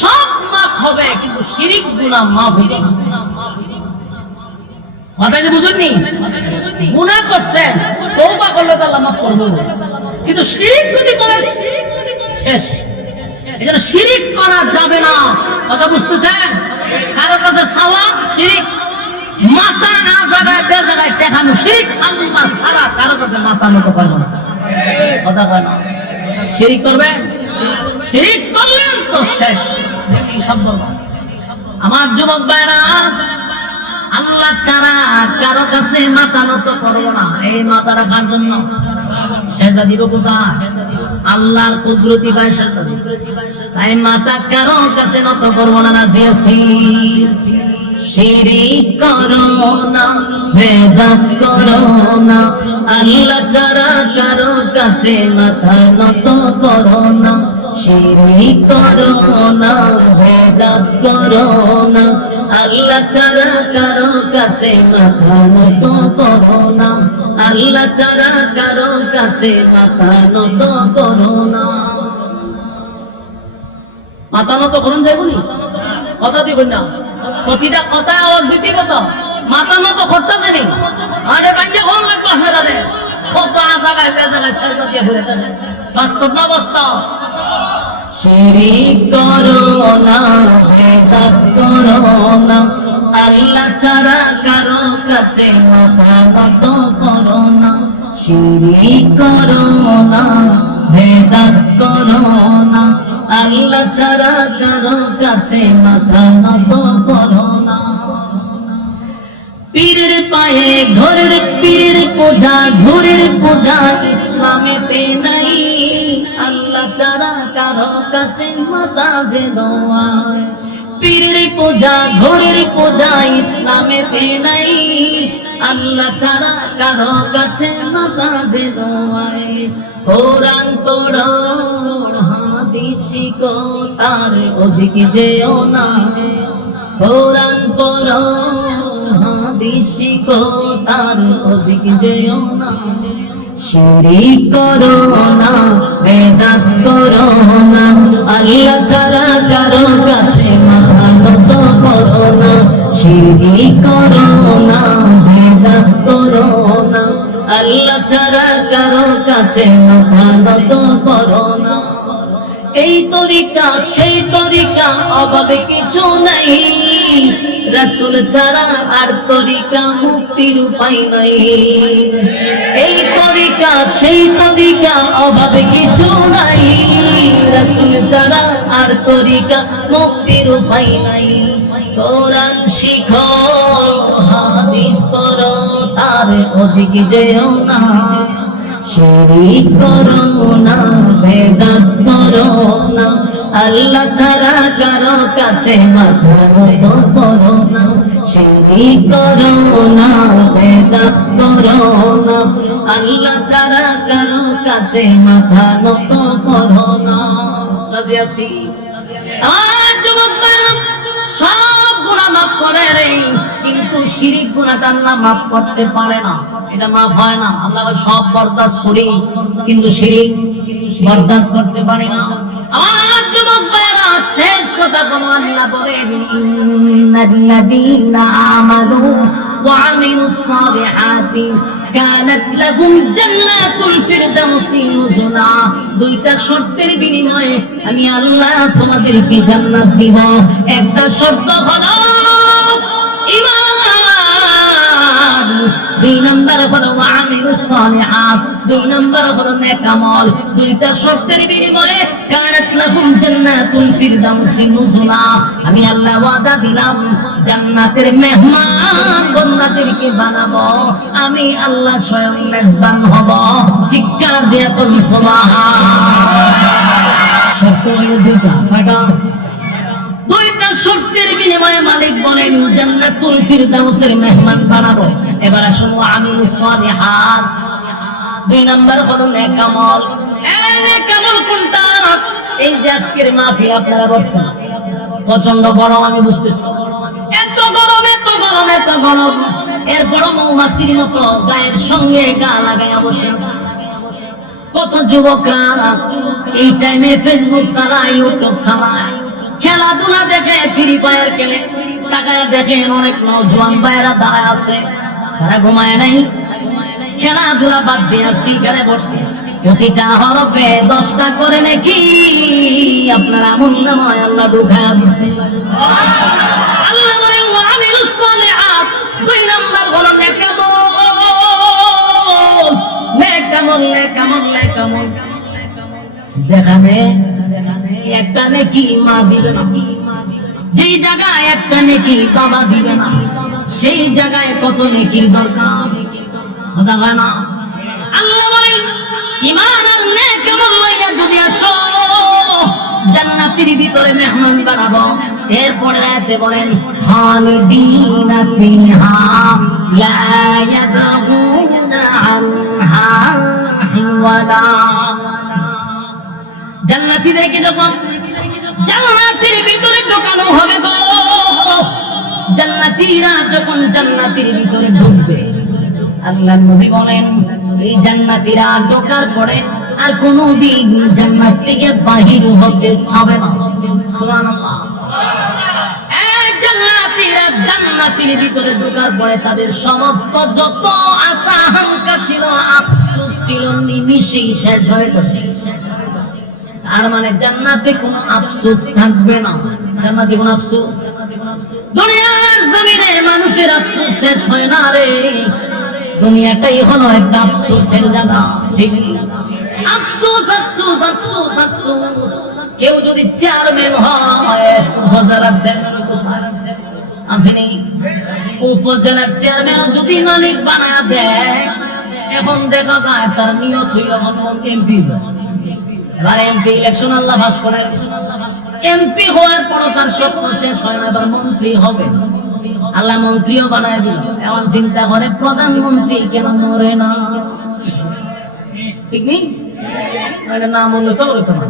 সব মাফ হবে কিন্তু শিরক গুনাহ মাফ হবে না। কথা কি বুঝুননি? গুনাহ করছেন, তওবা করলে তো আল্লাহ মাফ করবে, কিন্তু শিরক যদি করেন শেষ। এজন্য শিরক করা যাবে না। কথা বুঝতেছেন? কারো কাছে চাওয়া শিরক, মাথা না জায়গায় বে জায়গায় টেকানো শিরক। আল্লাহ ছাড়া কারো কাছে মাথা নত করবে না। কথা কয় না? শিরক করবেন, শিরক করলেন তো শেষ, সব বরবাদ। আমার যুবক ভাইরা, আল্লাহ ছাড়া কারো কাছে মাথা নত করব না। এই মাথাটা কার জন্য? সেজদা দিব কোথায়? আল্লাহর কুদরতি ভাই সেজদা দিব। তাই মাথা কারো কাছে নত করব না। রাজি আছি? শিরক করো না, বেদাত করো না, আল্লাহ ছাড়া কারো কাছে মাথা নত করো না। শিরক করো না, বেদাত করো না, আল্লাহ ছাড়া কারো কাছে মাথা নত করো না। আল্লাহ ছাড়া কারো কাছে মাথা নত করো না। মাথা নত করুন যাইবনি? কথা দিবেন না, প্রতিটা কথা আওয়াজ দিতে কত মাথা নত করতেছে নি। আরে কাইন্ডে কোন লাগবে আপনাদের? কত জায়গায় বে জায়গায় সেজদা দিয়ে ঘুরে থাকে। বাস্তব না বাস্তব? শিরক করো না, বেদাত করো না, আল্লাহ ছাড়া কারো কাছে মাথা নত করো না। শিরক করো না, বেদাত করো না, আল্লাহ ছাড়া কারো কাছে মাথা নত করো না। পীরের পায়ে ঘরের পীরের পূজা, ঘরের পূজা ইসলামেতে নাই। আল্লাহ ছাড়া কারো কাছে মাথা যে দোয়ায়, পীরের পূজা ঘরের পূজা ইসলামেতে নাই, আল্লাহ ছাড়া কারো কাছে মাথা যে নোয়াই। কোরআন পড়ো হাদিস শিখো তার ওদিকে যেও না, কোরআন পড়ো হাদিস শিখো তার ওদিকে যেও না। শিরিক করো না, বেদাত করো না, আল্লাহ ছাড়া কারো কাছে মাথা নত করো না। শিরিক করো না, বেদাত করো না, আল্লাহ ছাড়া কারো কাছে মাথা নত করো না। এই তরিকা সেই তরিকা অভাবে কিছু নাই, রাসূল ছাড়া আর তরিকা মুক্তির উপায় নাই। এই তরিকা সেই তরিকা অভাবে কিছু নাই, রাসূল ছাড়া আর তরিকা মুক্তির উপায় নাই। কোরআন শিখো হাদিস পড়ো তার ওদিকে যেও না। শিরিক করো না, বেদাত করো না, আল্লাহ ছাড়া কারো কাছে মাথা নত করো না। শিরিক করো না, বেদাত করো না, আল্লাহ ছাড়া কারো কাছে মাথা নত করো না। রাজি আছি? আর যুবক ভাইরা, সব গুনাহ মাফ করে রে, কিন্তু শিরিক গুনাহটা আল্লাহ মাফ করতে পারে না, এটা মাফ হয় না। আল্লাহ সব বরদাস্ত করি, কিন্তু শিরিক বরদাস্ত করতে পারি না। আমার যুবক ভাইরা, শেষ কথা বলো, আল্লাহ বলেন ইন্নাল্লাযীনা আমানু ওয়া আমিলুস সালিহাতি কানাত লাহুম জান্নাতুল ফিরদাউসি নুজুলা। দুইটা শর্তের বিনিময়ে আমি আল্লাহ তোমাদেরকে জান্নাত দিব। একটা শর্ত হলো ঈমান, দুই নাম্বার হলো আমিলুস সালিহাত, দুই নাম্বার হলো নেক আমল। দুইটা শর্তের বিনিময়ে কানাত লাহুম জান্নাতুল ফিরদাউসি নুজুলা। আমি আল্লাহ ওয়াদা দিলাম জান্নাতের মেহমান বান্দাদেরকে বানাবো, আমি আল্লাহ স্বয়ং মেজবান হব। চিৎকার দিয়ে বলি সুবহানাল্লাহ। শর্ত হলো দুইটা, কয়টা? দুইটা শর্তের বিনিময়ে মালিক বলেন জান্নাতুল ফিরদাউসের মেহমান বানাবো। এবার আসুন আমিলুস সালিহাত, দুই নাম্বার হলো নেক আমল। এই নেক আমল কোনটা? এই যে আজকের মাহফিল আপনারা বসছেন, প্রচন্ড গরম আমি বুঝতেছি, এত গরম এত গরম এত গরম, এরপর মৌমাছির মতো গায়ের সঙ্গে গা লাগাইয়া বসে আছে। কত যুবকরা এই টাইমে ফেসবুক চালায়, ইউটিউব চালায়, খেলাধুলা দেখে, ফ্রি ফায়ার খেলে, তাকায় দেখেন অনেক নওজোয়ান ভাইরা দাঁড়ায় আছে, তারা ঘুমায় নাই, খেলাধুলা বাদ দিয়ে আজকে এখানে বসছে। প্রতিটা হরফে 10টা করে নাকি আপনার আমল নামায় আল্লাহ ঢুকায়া দিছে। আল্লাহ বলেন ওয়া আমিলুস সালিহাত, দুই নাম্বার হলো নেক আমল। নেক আমল, নেক আমল, নেক আমল। যেখানে একটা নেকি মা দিবে না, যেই জায়গায় একটা নেকি বাবা দিবে না, সেই জায়গায় কত নেকির দরকার, কথা হয় না? আল্লাহ বলেন ঈমান আর নেক আমল লইয়া দুনিয়া আসো, জান্নাতের ভিতরে মেহমান বানাবো। এরপরে আয়াতে বলেন খালিদিনা ফিহা লা ইয়াবগুনা আনহা হিওয়ালা। জান্নাতীদেরকে যখন জান্নাতের ভিতরে ঢোকানো হবে গো, জান্নাতীরা যখন জান্নাতের ভিতরে ঢুকবে, আল্লাহর নবী বলেন এই জান্নাতীরা ঢোকার পরে আর কোনোদিন জান্নাত থেকে বাহির হতে চাবে না। সুবহানাল্লাহ। এই জান্নাতীরা জান্নাতের ভিতরে ঢোকার পরে তাদের সমস্ত যত আশা আকাঙ্ক্ষা ছিল, আফসোস ছিল, নিমিষেই শেষ হয়ে যাবে। আর মানে জান্নাতে কোনো আফসোস থাকবে না। জান্নাতে কোনো আফসোস, দুনিয়ার জমিনে মানুষের আফসোস শেষ হয় না রে। দুনিয়াটাই হলো একটা আফসোসের জায়গা, ঠিক না? আফসোস আফসোস আফসোস আফসোস। কেউ যদি চেয়ারম্যান হয়, উপজেলার চেয়ারম্যান তো আসেনি, উপজেলার চেয়ারম্যান যদি মালিক বানায় দেয়, এখন দেখা যায় তার নিয়ত হইল এমপি। এবার এমপি ইলেকশন আল্লাহ পাস করে, এমপি হওয়ার পর তার স্বপ্ন শেষ হয় না, এবার মন্ত্রী হবে। আল্লাহ মন্ত্রীও বানায় দিল। এখন চিন্তা করে প্রধানমন্ত্রী কেন মরে না? ঠিক নেই, না মরলে তো বলতো না।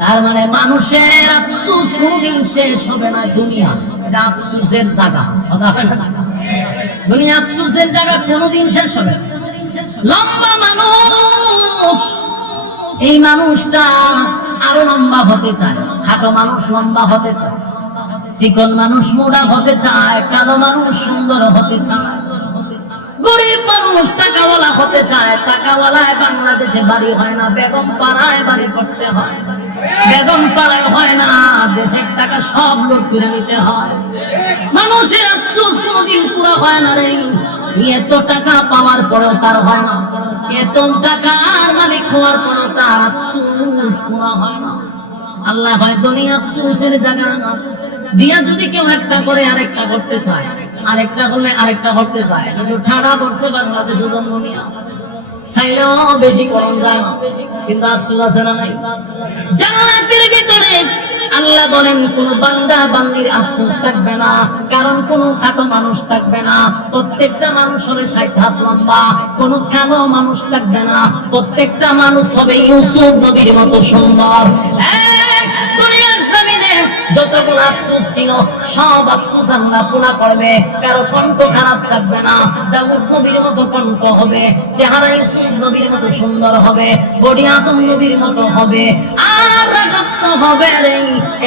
তার মানে মানুষের আফসোস কোনদিন শেষ হবে না। দুনিয়া এটা আফসোসের জায়গা, দুনিয়া আফসোসের জায়গা, কোনদিন শেষ হবে না। লম্বা মানুষ, এই মানুষটা আরো লম্বা হতে চায়। খাটো মানুষ লম্বা হতে চায়, চিকন মানুষ মোটা হতে চায়, কালো মানুষ সুন্দর হতে চায়, গরিব মানুষ টাকাওয়ালা হতে চায়। টাকাওয়ালায় বাংলাদেশে বাড়ি হয় না, বেগম পাড়ায় বাড়ি করতে হয়। বেগম পাড়ায় হয় না, দেশের টাকা সব লুট করে নিতে হয়। মানুষের আফসোস কোনদিন পুরো হয় না রে। এত টাকা পাওয়ার পরেও তার হয় না, এত টাকার মালিক হওয়ার পরেও তার আফসোস পুরো হয় না। আল্লাহ হয় দুনিয়া আফসোসের জায়গা দিয়া যদি কেউ একটা করে আরেকটা করতে চায়, আরেকটা করলে আরেকটা করতে চায়। কিন্তু ঠাড়া পড়ছে বাংলাদেশের জন্য নিয়ে চাইলেও বেশি করণ যায় না, কিন্তু আফসোস আছে না নাই? জান্নাতের ভিতরে আল্লাহ বলেন কোন বান্দা বান্দির আফসোস থাকবে না, কারণ কোন খাটো মানুষ থাকবে না। প্রত্যেকটা মানুষ হবে 60 হাত লম্বা, কোন কালো মানুষ থাকবে না। প্রত্যেকটা মানুষ হবে ইউসুফ নবীর মতো সুন্দর। দুনিয়ার জমিনে যতগুলো আফসোস ছিল সব আফসোস আল্লাহ পুরা করবে। কারো কণ্ঠ খারাপ থাকবে না, দাউদ নবীর মতো কণ্ঠ হবে, চেহারা ইউসুফ নবীর মতো সুন্দর হবে, বডি আদম নবীর মতো হবে। আর রাজত্ব হবে রে,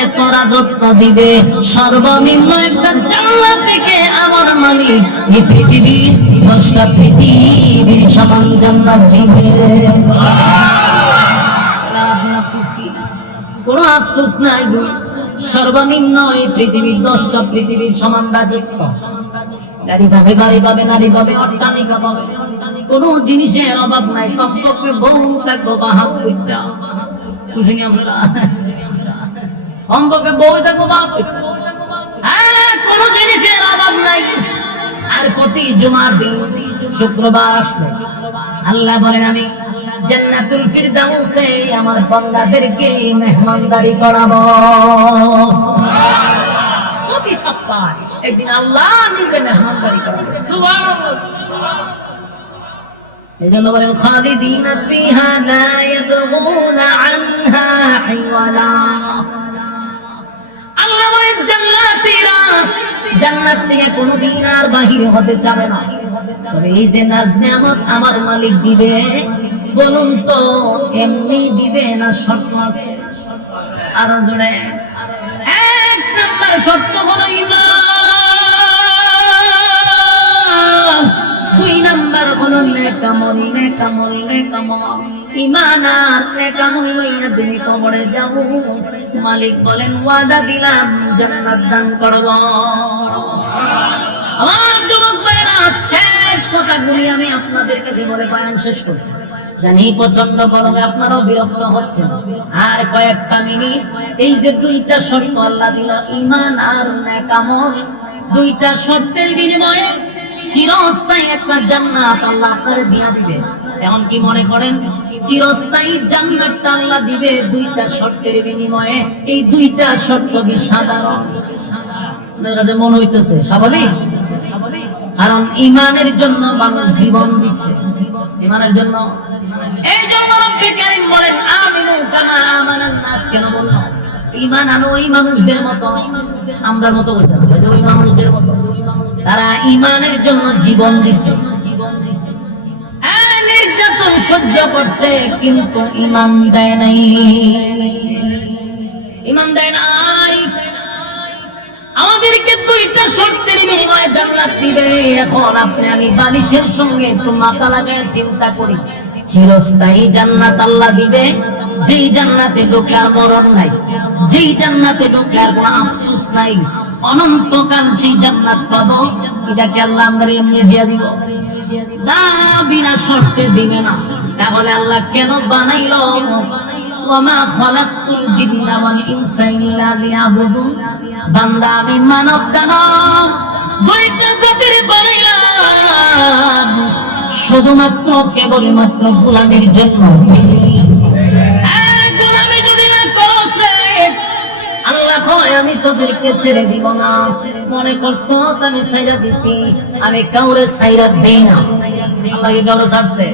এত রাজত্ব দিবে সর্বনিম্ন একটা জান্নাত থেকে আমার মালিক এই পৃথিবীর 10টা পৃথিবীর সমান জান্নাত দিবে। কোনো আফসোস নাই, সর্বনিম্ন এই পৃথিবীর 10টা পৃথিবীর সমান রাজত্ব। গাড়ি পাবে, বাড়ি পাবে, নারী পাবে, অট্টালিকা পাবে, কোন জিনিসের অভাব নাই। কমপক্ষে বউ থাকবো বা হাত দুইটা, বুঝিনি আমরা? কমপক্ষে বউ থাকবো বা হাত দুইটা, কোন জিনিসের অভাব নাই। আর প্রতি জুমার দিন শুক্রবার আসলে আল্লাহ বলেন আমি জান্নাতুল ফিরদাউসে আমার বান্দাদেরকে মেহমানদারি করাবো। প্রতি সপ্তাহে একদিন আল্লাহ নিজে মেহমানদারি করাবে। সুবহানাল্লাহ। এজন্য বলেন খালিদিনা ফিহা লা ইয়াবগুনা আনহা হিওয়ালা। আল্লাহ বলেন জান্নাতীরা জান্নাত থেকে কোনদিন আর বাহির হতে চাবে না। তবে এই যে নাজ নিয়ামত আমার মালিক দিবে, বলুন তো এমনি দিবে না শর্ত আছে? আরো জোরে। 1 নাম্বার শর্ত হলো ঈমান, 2 নাম্বার হলো নেকামল। নেকামল নেকামল ঈমান আর নেকামল লইয়া দিনে কবরে যাব। মালিক বলেন ওয়াদা দিলাম জান্নাত দান করব। আমার যুবক ভাইরা, শেষ কথাগুলি আমি আপনাদের কাছে বলে বয়ান শেষ করছি। জানি প্রচন্ড গরমে আপনারাও বিরক্ত হচ্ছেন। আর কয়েকটা মিনিট, এই যে 2টা শর্ত আল্লাহ দিল, ঈমান আর নেকামল, 2টা শর্তের বিনিময়ে চিরস্থায়ী একটা জান্নাত আল্লাহ আপনাদের দিয়া দিবে। এখন কি মনে করেন চিরস্থায়ী জান্নাতটা আল্লাহ দিবে 2টা শর্তের বিনিময়ে? এই 2টা শর্ত কি সাধারণ? আপনার কাছে মনে হইতেছে স্বাভাবিক? কারণ ঈমানের জন্য মানুষ জীবন দিচ্ছে, ঈমানের জন্য। এই জন্য রব্বুল কারীম বলেন আমিনু কামা আমানান নাস। কেন বললাম ঈমান আনো ওই মানুষদের মতো, আমরার মতো বলছে না, ওই মানুষদের মতো। তারা ঈমানের জন্য জীবন দিছে, নির্যাতন সহ্য করছে, কিন্তু ঈমান দেয় নাই। ঈমান দেয় নাই। আমাদেরকে 2টা শর্তের বিনিময়ে জান্নাত দিবে। এখন আপনি আমি বালিশের সঙ্গে একটু মাথা লাগায় চিন্তা করি, চিরস্থায়ী জান্নাত আল্লাহ দিবে, যেই জান্নাতে ঢুকে আর মরণ নাই, যেই জান্নাতে ঢুকে আর কোনো আফসোস নাই, অনন্তকাল সেই জান্নাত পাবো। এটাকে আল্লাহ আমাদের এমনি দিয়ে দিব না, বিনা শর্তে দিবে না। তাহলে আল্লাহ কেন বানাইলো? ওয়ামা খালাকতুল জিন্না ওয়াল ইনসা ইল্লা লিয়াবুদুন। বান্দা আমি মানব দানব 2টা জাতির বানাইলাম শুধুমাত্র কেবলমাত্র গোলামের জন্য। গোলামি যদি না করো, কয় আমি তোদেরকে ছেড়ে দিব না। মনে করছো আমি ছাইরা দিছি, আমি কাউরে ছাইরা দেই না। আল্লাহকে কাউরে ছাড়ছে?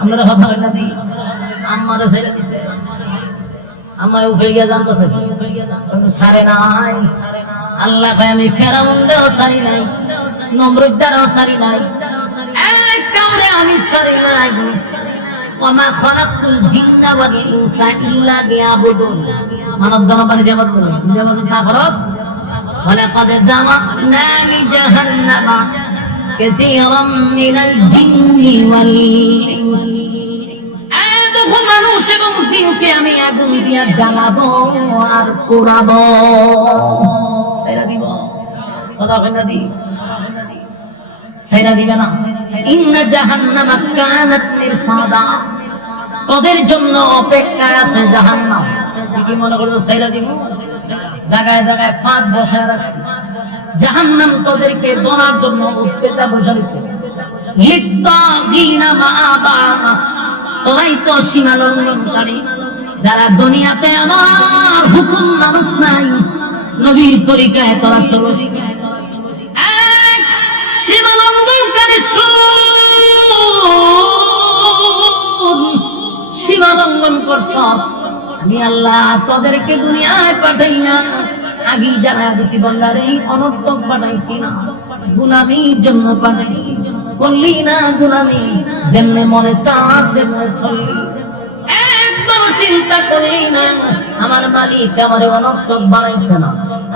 আপনারা কথা হইনা দি আমারে ছেড়ে দিছে, আমার উপরে গিয়ে জান বসেছে ছাড়ে নাই। আল্লাহ কয় আমি ফেরাউনও ছাড়ি নাই, নমরুদও ছাড়ি নাই, এক কাউরে আমি ছাড়ি নাই। ওমা খালাকতুল জিন্না ওয়াল ইনসা ইল্লা লিয়াবুদুন। মানব জনপানি জামাত করে জামাত না খরচ ওয়ালাকাদ জামা'না লিজাহান্নামা কাসীরাম মিনাল জিন্নি ওয়াল ইনস। দেখো মানুষ এবং জিনকে আমি আগুন দিয়া জ্বালাবো আর পোড়াবো, ছাইরা দিব। কথা কইনা দি ছাইরা দিবে না। ইন্না জাহান্নামা কানাত মিরসাদা, তোদের জন্য অপেক্ষায় আছে জাহান্নাম। কি মনে করছো ছাইরা দিব? জায়গায় জায়গায় ফাঁদ বসায় রাখছি, জাহান্নাম তোদেরকে ধরার জন্য উৎপেতা বসাইছে। লিত্তাগিনা মাআবা, তোরাই তো সীমা লঙ্ঘনকারী, যারা দুনিয়াতে আমার হুকুম মানুষ নাই, নবীর তরিকায় তোরা চলস। সীমা লঙ্ঘনকারী সীমা লঙ্ঘন করছ, আমি আল্লাহ তোদেরকে দুনিয়ায় পাঠাইয়া আগে জানা দিছি বন্দারে অনর্থক পাঠাইছি না, গুলামির জন্য পাঠাইছি। করলি না গুলামি, যেমনে মনে চাস সেমনে চললি, একবারও চিন্তা করলি না আমার মালিক আমারে অনর্থক বানাইছে না।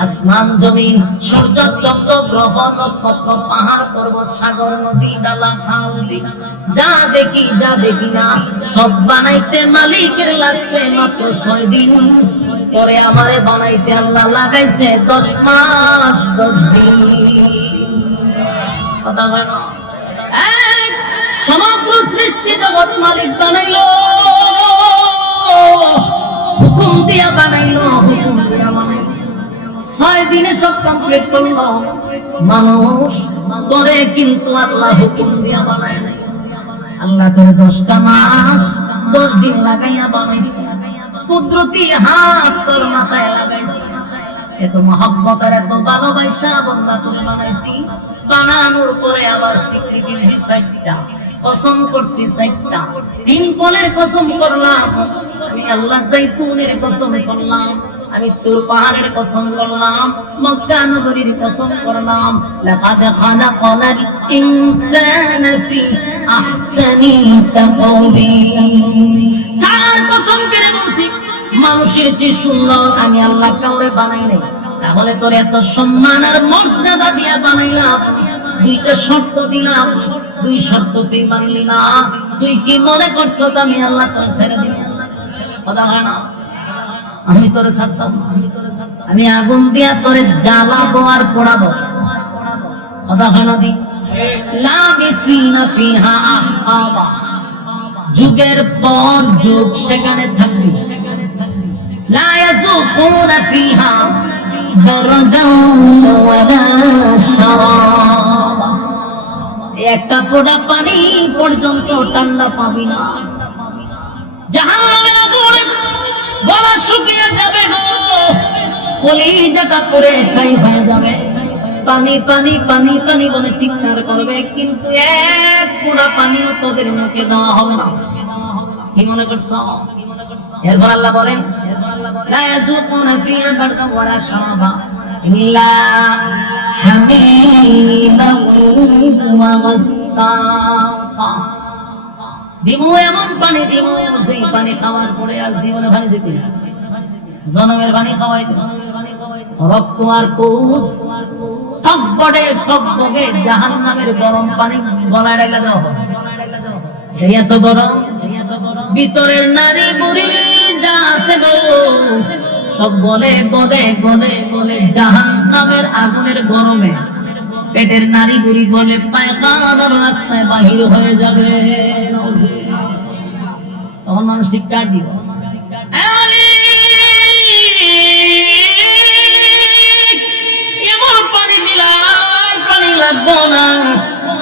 আসমান জমিন সূর্য চন্দ্র গ্রহ নক্ষত্র পাহাড় পর্বত সাগর নদী নালা খাল বিল যা দেখি না সব বানাইতে মালিকের লাগছে মাত্র 6 দিন। পরে আমারে বানাইতে আল্লাহ লাগাইছে 10 মাস 10 দিন। কথা হয় না? সমগ্র সৃষ্টি জগৎ মালিক বানাইলো, হুকুম দিয়া বানাইলো, হুকুম দিয়া বানাইলো। 6 দিনে সব কমপ্লিট করলো। মানুষ তোরে কিন্তু আল্লাহ হুকুম দিয়া বানায় নাই, আল্লাহ তোরে 10টা মাস 10 দিন লাগাইয়া বানাইছে। কুদরতি হাত তোর মাথায় লাগাইছে, এত মহব্বত আর এত ভালোবাসা বন্ধা তোরে বানাইছি। বানানোর পরে আবার স্বীকৃতি দিয়েছি 4টা, কসম করছি 4টা। 3 ফলের কসম করলাম, আমি আল্লাহ জাইতুনের কসম করলাম, আমি তুর পাহাড়ের কসম করলাম, মক্কা নগরীর কসম করলাম। লাকাদ খালাকনাল ইনসানা ফি আহসানি তাকওয়িম। 4 কসম করে বলছি, মানুষের চেয়ে সুন্দর আমি আল্লাহ কাউরে বানাই নাই। তাহলে তোর এত সম্মান আর মর্যাদা দিয়া বানাইলাম, 2টা শর্ত দিলাম, 2 শর্ত তুই মানলি না। তুই কি মনে করছো আমি আল্লাহ তোর ছেড়ে দিব? কথা হয় না? আমি তোরে ছাড়তাম? আমি আগুন দিয়া তোরে জ্বালাবো আর পোড়াবো। কথা হয় না? দি লাবিসিনা ফিহা আহকাবা, যুগের পর যুগ সেখানে থাকবি। লা ইয়াযুকুনা ফিহা বারদান ওয়ালা শারাবা, একটা ফোঁটা পানি পর্যন্ত ঠান্ডা পাবি না। জাহান্নামের আগুনে গলা শুকিয়ে যাবে গো, কলিজাটা পুড়ে ছাই হয়ে যাবে। পানি পানি পানি পানি বলে চিৎকার করবে, কিন্তু এক ফোঁটা পানিও তোদের মুখে দেওয়া হবে না। কি মনে করছো? এরপর আল্লাহ বলেন লা ইয়াযুকুনা ফিহা বারদান ওয়ালা শারাবা ইল্লা হামীমান ওয়া গাসসাকা। দিমু এমন পানি দিমু, সেই পানি খাওয়ার পরে আর জীবনে পানি যেতে না। জনমের পানি খাওয়াই, রক্ত আর কোষ টকবগে টকবগে জাহান্নামের গরম পানি গলায় ঢালা দেওয়া হবে। এত গরম, ভিতরের নারী বুড়ি যা আছে গো সব গলে গলে গলে গলে জাহান্নামের আগুনের গরমে পেটের নারী বুড়ি গলে পায়খানার রাস্তায় বাহির হয়ে যাবে। তখন মানুষ শিক্ষা দিব, এমন পানি দিলাম পানি লাগবো না।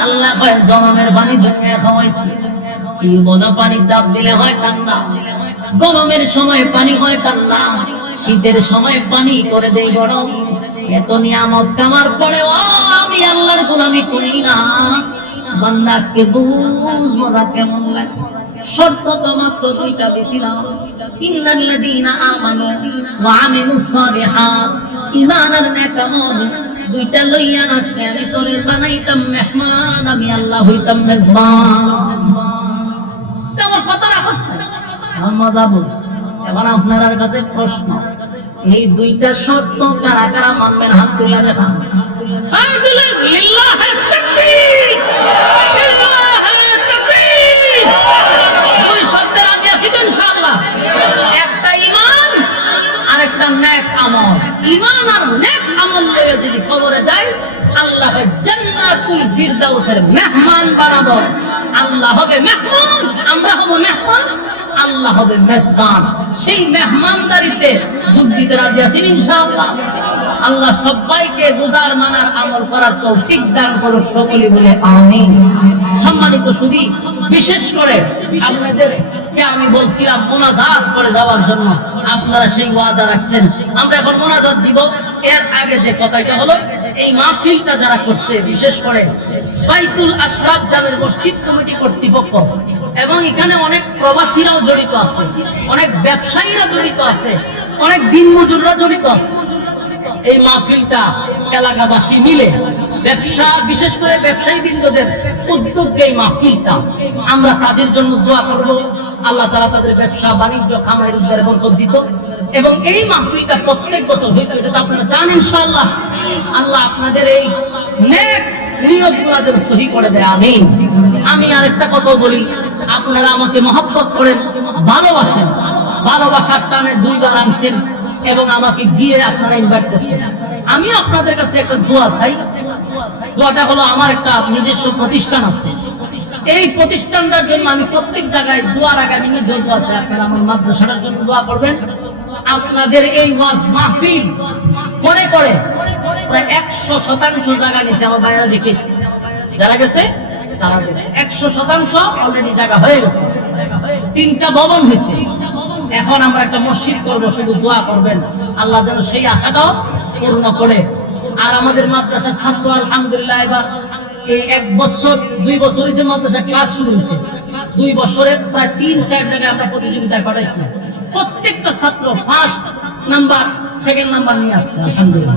আল্লাহ কয় জনমের পানি দুনিয়া খাওয়াইছি, এই বড় পানি চাপ দিলে হয় ঠান্ডা, গরমের সময় পানি হয় ঠান্ডা, শীতের সময় পানি করে দেই গরম, এত নিয়ামত কামার পরেও আমি আল্লাহর গোলামি করি না। বান্দা আজকে বুঝ মজা কেমন লাগে। শর্ত তো মাত্র দুইটা দিছিলাম, ইন্নাল্লাযীনা আমানু ওয়া আমিলুস সালিহাত, ঈমান আর নেক আমল দুইটা লইয়া আসলে আমি তোরে বানাইতাম মেহমান, আমি আল্লাহ হইতাম মেজবান। আমার কথা রাখছ না, মজা বুঝ। এখন আপনার কাছে প্রশ্ন, এই দুইটা শর্ত কারা কারা মানবেন? হাত তুলে দেখান। দুই শর্তে রাজি আছি তো ইনশাআল্লাহ? একটা ঈমান আর একটা নেক আমল। ঈমান আর নেক আমল লইয়া যদি কবরে যায়, আল্লাহ জান্নাতুল ফিরদাউসের মেহমান বানাবো। আল্লাহ হবে মেহমান, আমরা হব মেহমান, আল্লাহ হবে মেজবান। সেই মেহমানদারিতে যোগ দিতে রাজি আছি ইনশাআল্লাহ। আল্লাহ সবাইকে বুঝার মানার আমল করার তৌফিক দান করুক, সকলে বলে আমিন। সম্মানিত সুধী, বিশেষ করে আপনাদেরকে আমি বলছিলাম মুনাজাত করে যাওয়ার জন্য, আপনারা সেই ওয়াদা রাখছেন। আমরা এখন মুনাজাত দিব। এর আগে যে কথাটা হলো, এই মাহফিলটা যারা করছে, বিশেষ করে বাইতুল আশরাফ জামের মসজিদ কমিটি কর্তৃপক্ষ, এবং এখানে অনেক প্রবাসীরাও জড়িত আছে, অনেক ব্যবসায়ীরা জড়িত আছে, অনেক দিনমজুররা জড়িত আছে। এই মাহফিলটা এলাকাবাসী মিলে, ব্যবসা বিশেষ করে ব্যবসায়ী বৃন্দদের উদ্যোগে এই মাহফিলটা, আমরা তাদের জন্য দোয়া করব। আল্লাহ তাআলা তাদের ব্যবসা বাণিজ্য খামাই রোজগারে বরকত দিত, এবং এই মাহফিলটা প্রত্যেক বছর হইতো, এটা আপনারা জানেন ইনশাআল্লাহ। আল্লাহ আপনাদের এই নেক নিয়তগুলো যেন সহি করে দেয়, আমিন। আমি আরেকটা কথা বলি, আপনারা আমাকে মহব্বত করেন, ভালোবাসেন, ভালোবাসার টানে দুইবার আনছেন এবং আমাকে গিয়ে আপনারা ইনভাইট করছেন। আমি আপনাদের কাছে একটা দোয়া চাই। দোয়াটা হলো, আমার একটা নিজস্ব প্রতিষ্ঠান আছে, এই প্রতিষ্ঠানটার জন্য আমি প্রত্যেক জায়গায় দোয়ার আগে আমি নিজেও দোয়া চাই। আপনারা আমার মাদ্রাসাটার জন্য দোয়া করবেন। আপনাদের এই ওয়াজ মাহফিল করে করে প্রায় 100% জায়গা নিয়েছে আমার ভাইরা দেখেছে, যারা গেছে তারা গেছে 100% অলরেডি জায়গা হয়ে গেছে। 3টা ভবন হয়েছে। এখন আমরা একটা মসজিদ করব, শুধু দোয়া করবেন আল্লাহ যেন সেই আশাটাও পূর্ণ করে। আর আমাদের মাদ্রাসার ছাত্র আলহামদুলিল্লাহ এবার এই 1 বছর 2 বছর হয়েছে মাদ্রাসা ক্লাস শুরু হয়েছে, 2 বছরে প্রায় 3-4 জায়গায় আমরা প্রতিযোগিতায় পাঠাইছি। প্রত্যেকটা ছাত্র 1st নাম্বার 2nd নাম্বার নিয়ে আসছে আলহামদুলিল্লাহ।